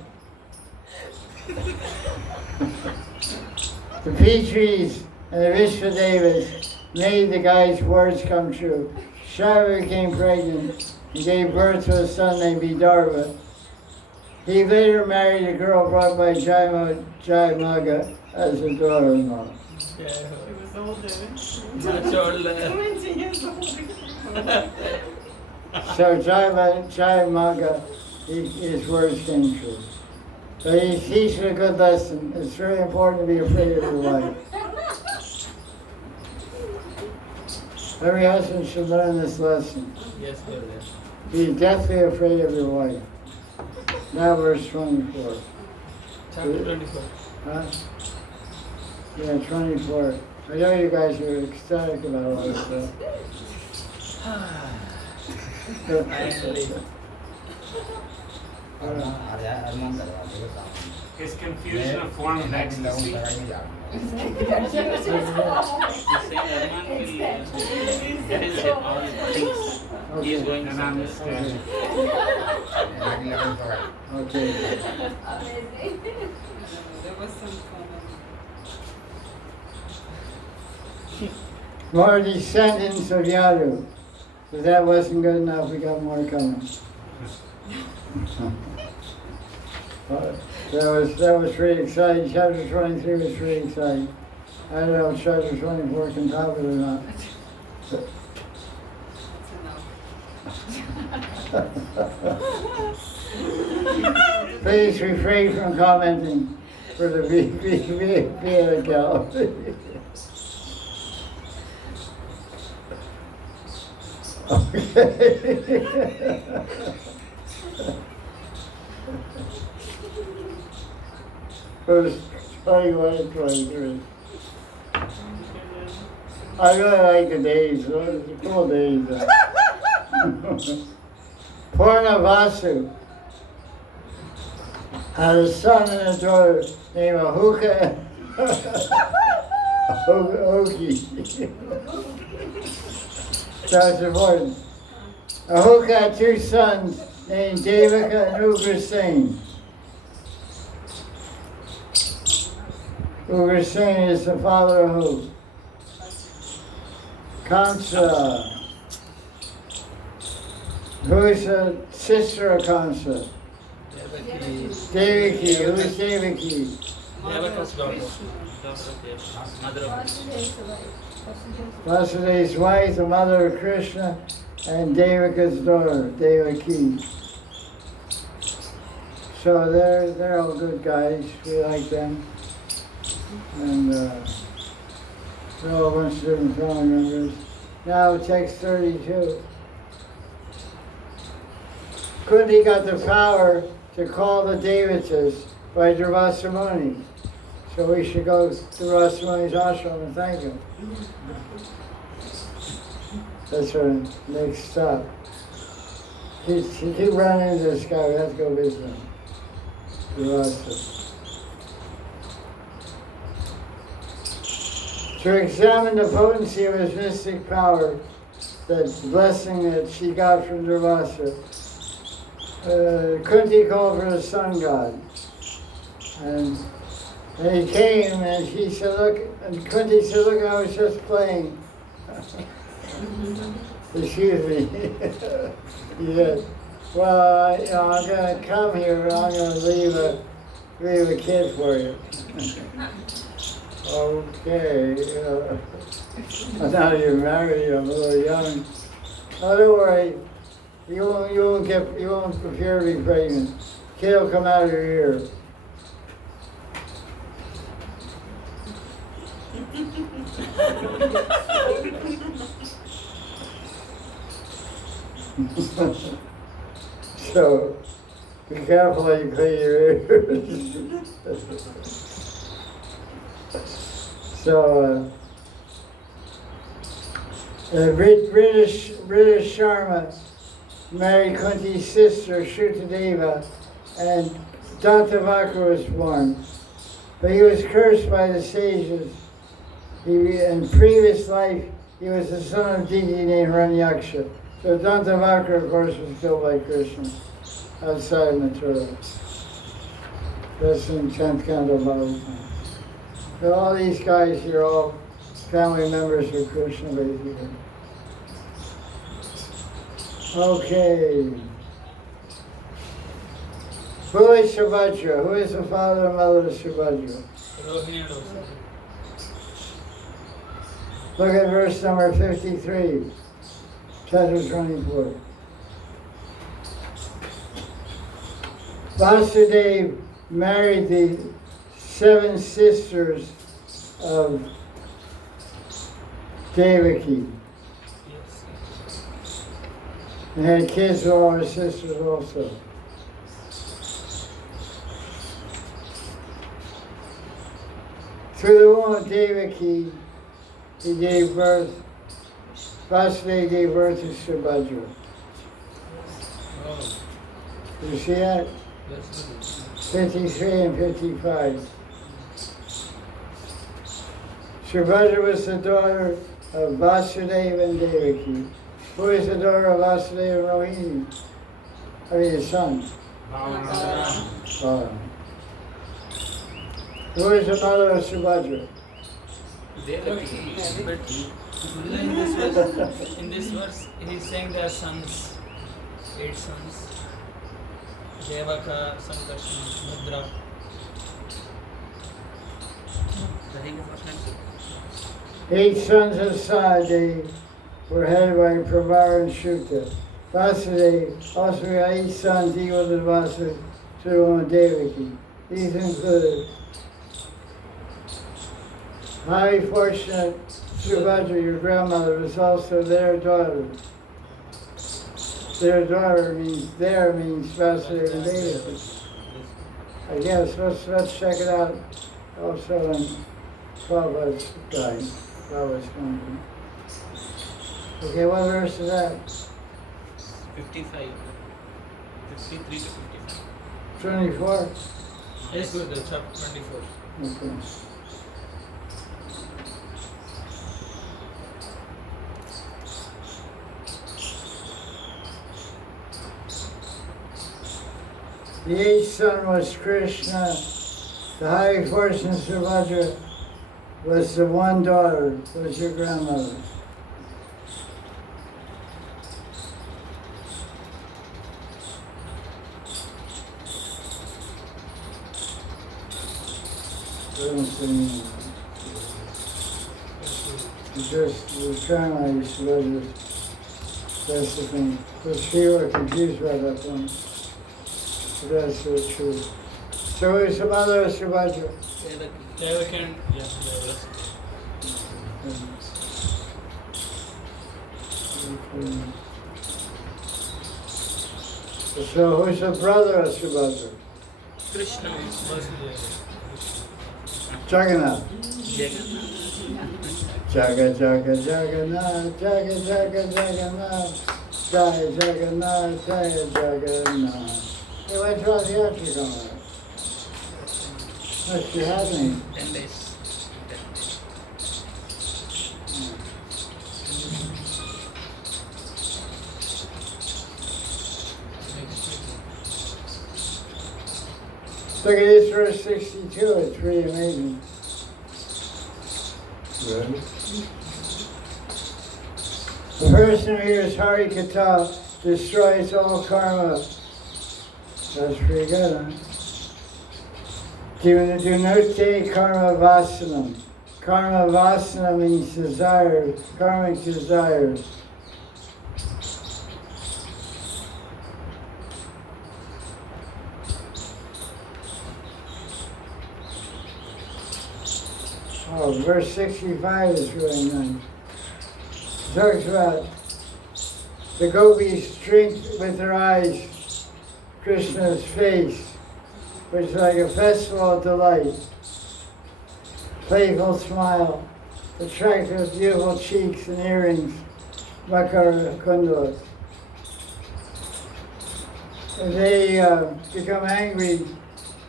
the Petris and the Vishwadevas made the guy's words come true. Shiva became pregnant and gave birth to a son named Vidarbha. He later married a girl brought by Jayamaga as a daughter-in-law. Yeah. She was older. Much older. 20 years old. So Jayamaga, his words came true. But he teaches a good lesson. It's very important to be afraid of your wife. Every husband should learn this lesson. Yes, Gurudev. Be deathly afraid of your wife. Now verse 24. Chapter 24. Huh? Yeah, 24. I know you guys are ecstatic about all this stuff. Finally. Is confusion a form of ecstasy? He's saying Arman will get his head all things. He is going to And understand. Okay. There was some comment. More descendants of Yadu. If that wasn't good enough, we got more coming. That was pretty exciting. Chapter 23 was pretty exciting. I don't know if chapter 24 can top it or not. Please refrain from commenting for the VIP account. Okay. Verse 21 and 23. I really like the days. Those are cool days. Purnavasu had a son and a daughter named Ahuka Oki. That's important. Ahuka had two sons named Devaka and Ugrasena. Ugrasena is the father of who? Kamsa. Who is the sister of Kamsa? Devaki. Who is Devaki? Devaka's daughter. Mother of Vasudev's wife, the mother of Krishna, and Devaka's daughter, Devaki. So they're all good guys. We like them. And they're all a bunch of different family members. Now text 32. Kunti got the power to call the Devatas by Durvasa Muni. So we should go to Durvasa Muni's ashram and thank him. That's our next stop. Keep running into this guy. We have to go visit him. Durvasa. To examine the potency of his mystic power, that blessing that she got from Durvasa, Kunti called for the sun god. And he came and she said, look, and Kunti said, look, I was just playing. Excuse me. He said, well, I'm going to come here, but I'm going to leave a kid for you. Okay. Now you're married, you're a little young. Oh, don't worry. You won't appear to be pregnant. Kid will come out of your ear. So, be careful how you clean your ears. So, British Sharma married Kunti's sister, Shrutadeva, and Dantavakra was born. But he was cursed by the sages. In previous life, he was the son of deity named Ranyaksha. So Dantavakra, of course, was killed by Krishna outside Mathura. That's in 10th Canto Bhagavatam. So all these guys here are all family members of Krishna, basically. Okay. Who is Subhadra? Who is the father and mother of Subhadra? Rohini and Rosa. Look at verse number 53, chapter 24. Vasudeva married the 7 sisters of Devaki. Yes. And had kids with all her sisters also. Through the womb of Devaki, he gave birth, Vasudeva gave birth to Subhadra. Oh, You see that? that's good. 53 and 55. Subhadra was the daughter of Vasudeva and Devaki. Who is the daughter of Vasudeva and Rohini? I mean, his son. Balaram. Who is the mother of Subhadra? Devaki. But in this verse, he's saying there are sons, 8 sons. Devaka, Sankarsana, Mudra. I think the first time. 8 sons of Sahadev were headed by Prabhara and Shukta. Vasudeva also had 8 sons equal to Vasudeva and Devaki. These included highly fortunate Subhadra, your grandmother, was also their daughter. Their daughter means Vasudeva and Devaki. I guess let's check it out also in Prabhupada's guide. Prabhupada's commentary. Okay, what verse is that? 55. 53 to 55. 24? Yes, good, chapter 24. Okay. The 8th son was Krishna. The highly fortunate Subhadra was the one daughter, was your grandmother. We're trying to use Subhadra. That's the thing. Because people are confused by that one. But that's so true. So who's the mother of Subhadra? Devaki and Devaki. So who's the brother of Subhadra? Krishna. Vasudeva. Jagannath. Jagannath. Jaga Jaga Jagannath, Jaga Jaga Jagannath, Jaya Jagannath, Jaya Jagannath. Hey, when's Radhayatra coming up? Must be happening. 10 days. 10 Look at this verse 62, it's pretty amazing. The person who hears Hari Katha destroys all karma. That's pretty good, huh? Do note karma vasanam. Karma vasana means desire, karmic desires. Oh, verse 65 is really nice. It talks about the gopis drink with their eyes Krishna's face, which is like a festival of delight. Playful smile, attractive, beautiful cheeks and earrings, Makara Kundala. And they become angry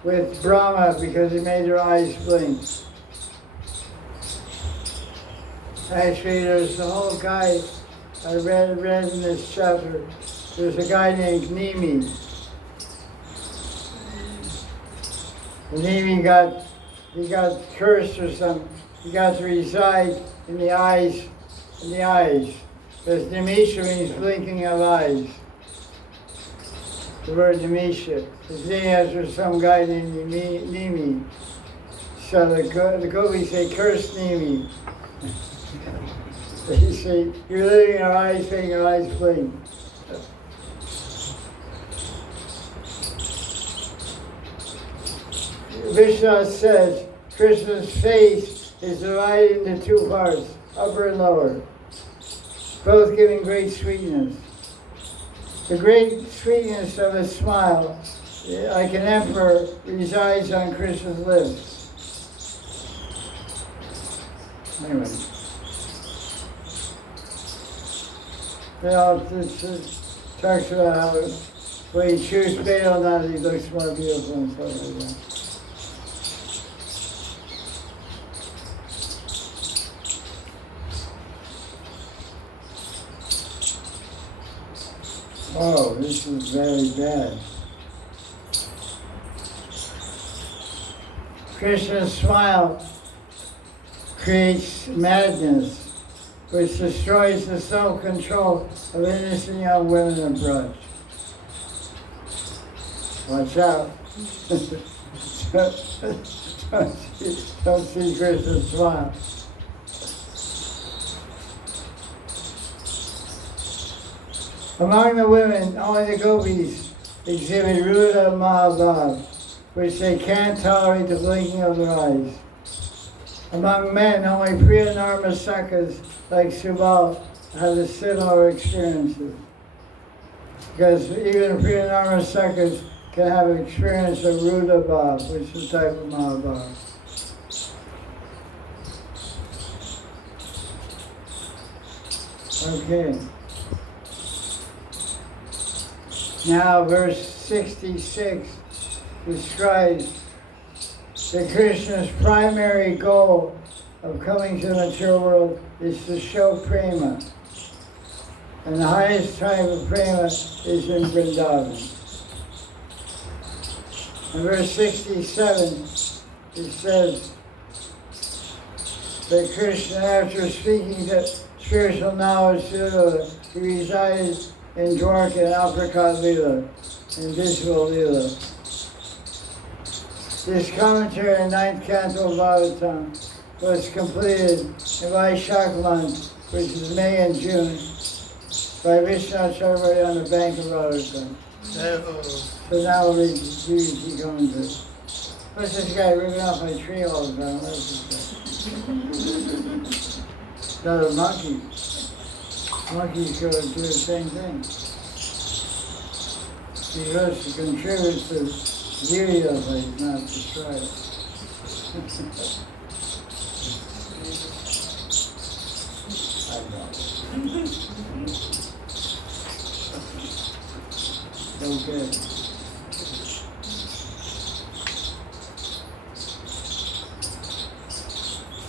with Brahma because he made their eyes blink. Actually, there's the whole guy I read in this chapter. There's a guy named Nimi. And Nimi got cursed or something. He got to reside in the eyes. Because Nimisha means blinking of eyes. The word Nimisha. His name after some guy named Nimi. So the gopis say, curse Nimi. They say, you're living in our eyes, making our eyes blink. Vishnu says Krishna's face is divided into two parts, upper and lower, both giving great sweetness. The great sweetness of his smile, like an emperor, resides on Krishna's lips. Anyway. It talks about how when he chews fatal now he looks more beautiful and stuff like that. Oh, this is very bad. Krishna's smile creates madness, which destroys the self-control of innocent young women abroad. Watch out. Don't see Krishna's smile. Among the women, only the gopis exhibit ruda mahabhav, which they can't tolerate the blinking of their eyes. Among men, only Priya Narmasakas like Subal have the similar experiences. Because even Priya Narmasakas can have an experience of ruda bhav, which is a type of mahabhav. Okay. Now verse 66 describes that Krishna's primary goal of coming to the mature world is to show prema. And the highest type of prema is in Vrindavan. In verse 67, it says that Krishna, after speaking to spiritual knowledge to Lila, he resided in Dwarka and Apricot Lila, invisible Lila. This commentary in 9th Canto of Bhagavatam was completed in Vaishak month, which is May and June, by Vishnu Chakravarti on the bank of Bhagavatam. So now we'll read the GBT commentary. What's this guy ripping off my tree all the time? What's this guy? Not a monkey. Monkeys go do the same thing. He goes to contribute to the beauty of it, not destroy it. I know. Okay.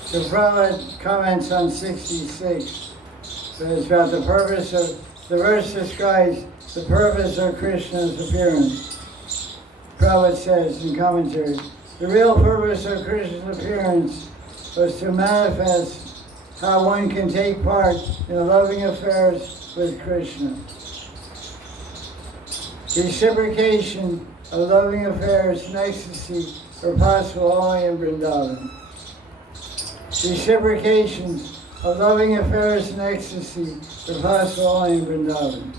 So Prabhupada comments on 66. So it's about the purpose of, the verse describes the purpose of Krishna's appearance. Prabhupada says in commentary, the real purpose of Krishna's appearance was to manifest how one can take part in the loving affairs with Krishna. Reciprocation of loving affairs and ecstasy are possible only in Vrindavan. Reciprocation of loving affairs and ecstasy are possible only in Vrindavan.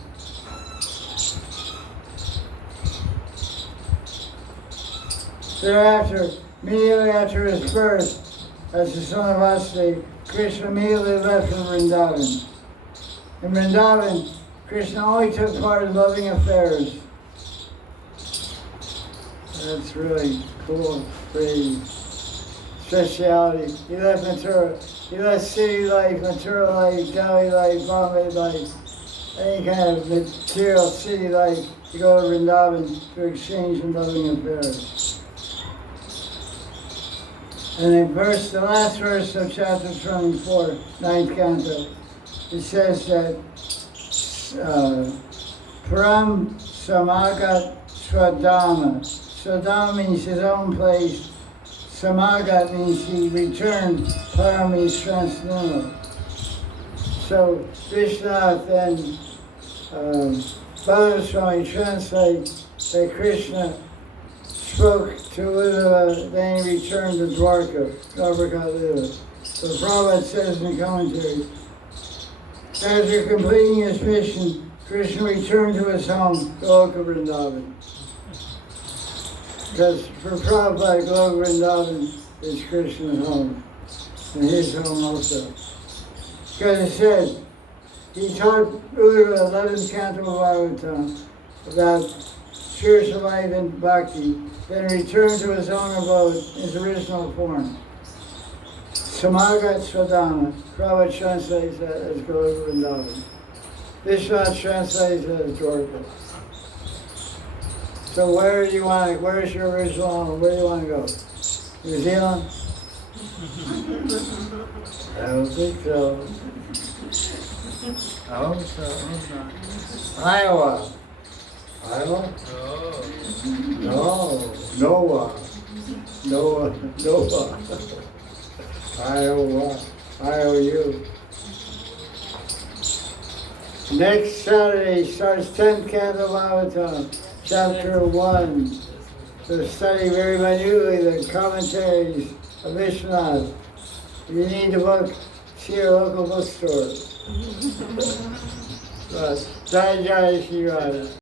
Thereafter, immediately after his birth, as the son of Vasudeva, Krishna immediately left for Vrindavan. In Vrindavan, Krishna only took part in loving affairs. That's really cool, pretty speciality. He left Mathura. He left city life, Mathura life, Delhi life, Bombay life, any kind of material city life to go to Vrindavan to exchange in loving affairs. And in the last verse of chapter 24, 9th Canto, it says that Param Samagat Swadama. Swadama means his own place. Samagat means he returned. Param means transcendental. So Vishwanath and Bhagavatam translate that Krishna spoke to Uddhava, then he returned to Dwarka, Apricot Lila. So Prabhupada says in the commentary, after completing his mission, Krishna returned to his home, Goloka Vrindavan. Because for Prabhupada, Globe Vrindavan is Krishna's home, and his home also. Because it said, he taught Uddhava 11th Canto of Bhagavatam about spiritual life and bhakti, then returned to his own abode in his original form. Samagat Swadhana, Prabhupada translates that as Globe Vrindavan. Vishwanath translates it as Dwarka. So where do you want to, where's your original home? Where do you want to go? New Zealand? I don't think so. I hope so. Iowa. Iowa? No. Noah. Iowa. IOU. Next Saturday starts 10th Canto Bhagavatam, Chapter 1. So study very minutely the commentaries of Vishwanath. If you need the book, see your local bookstore. But Jai Jai Shri Radha.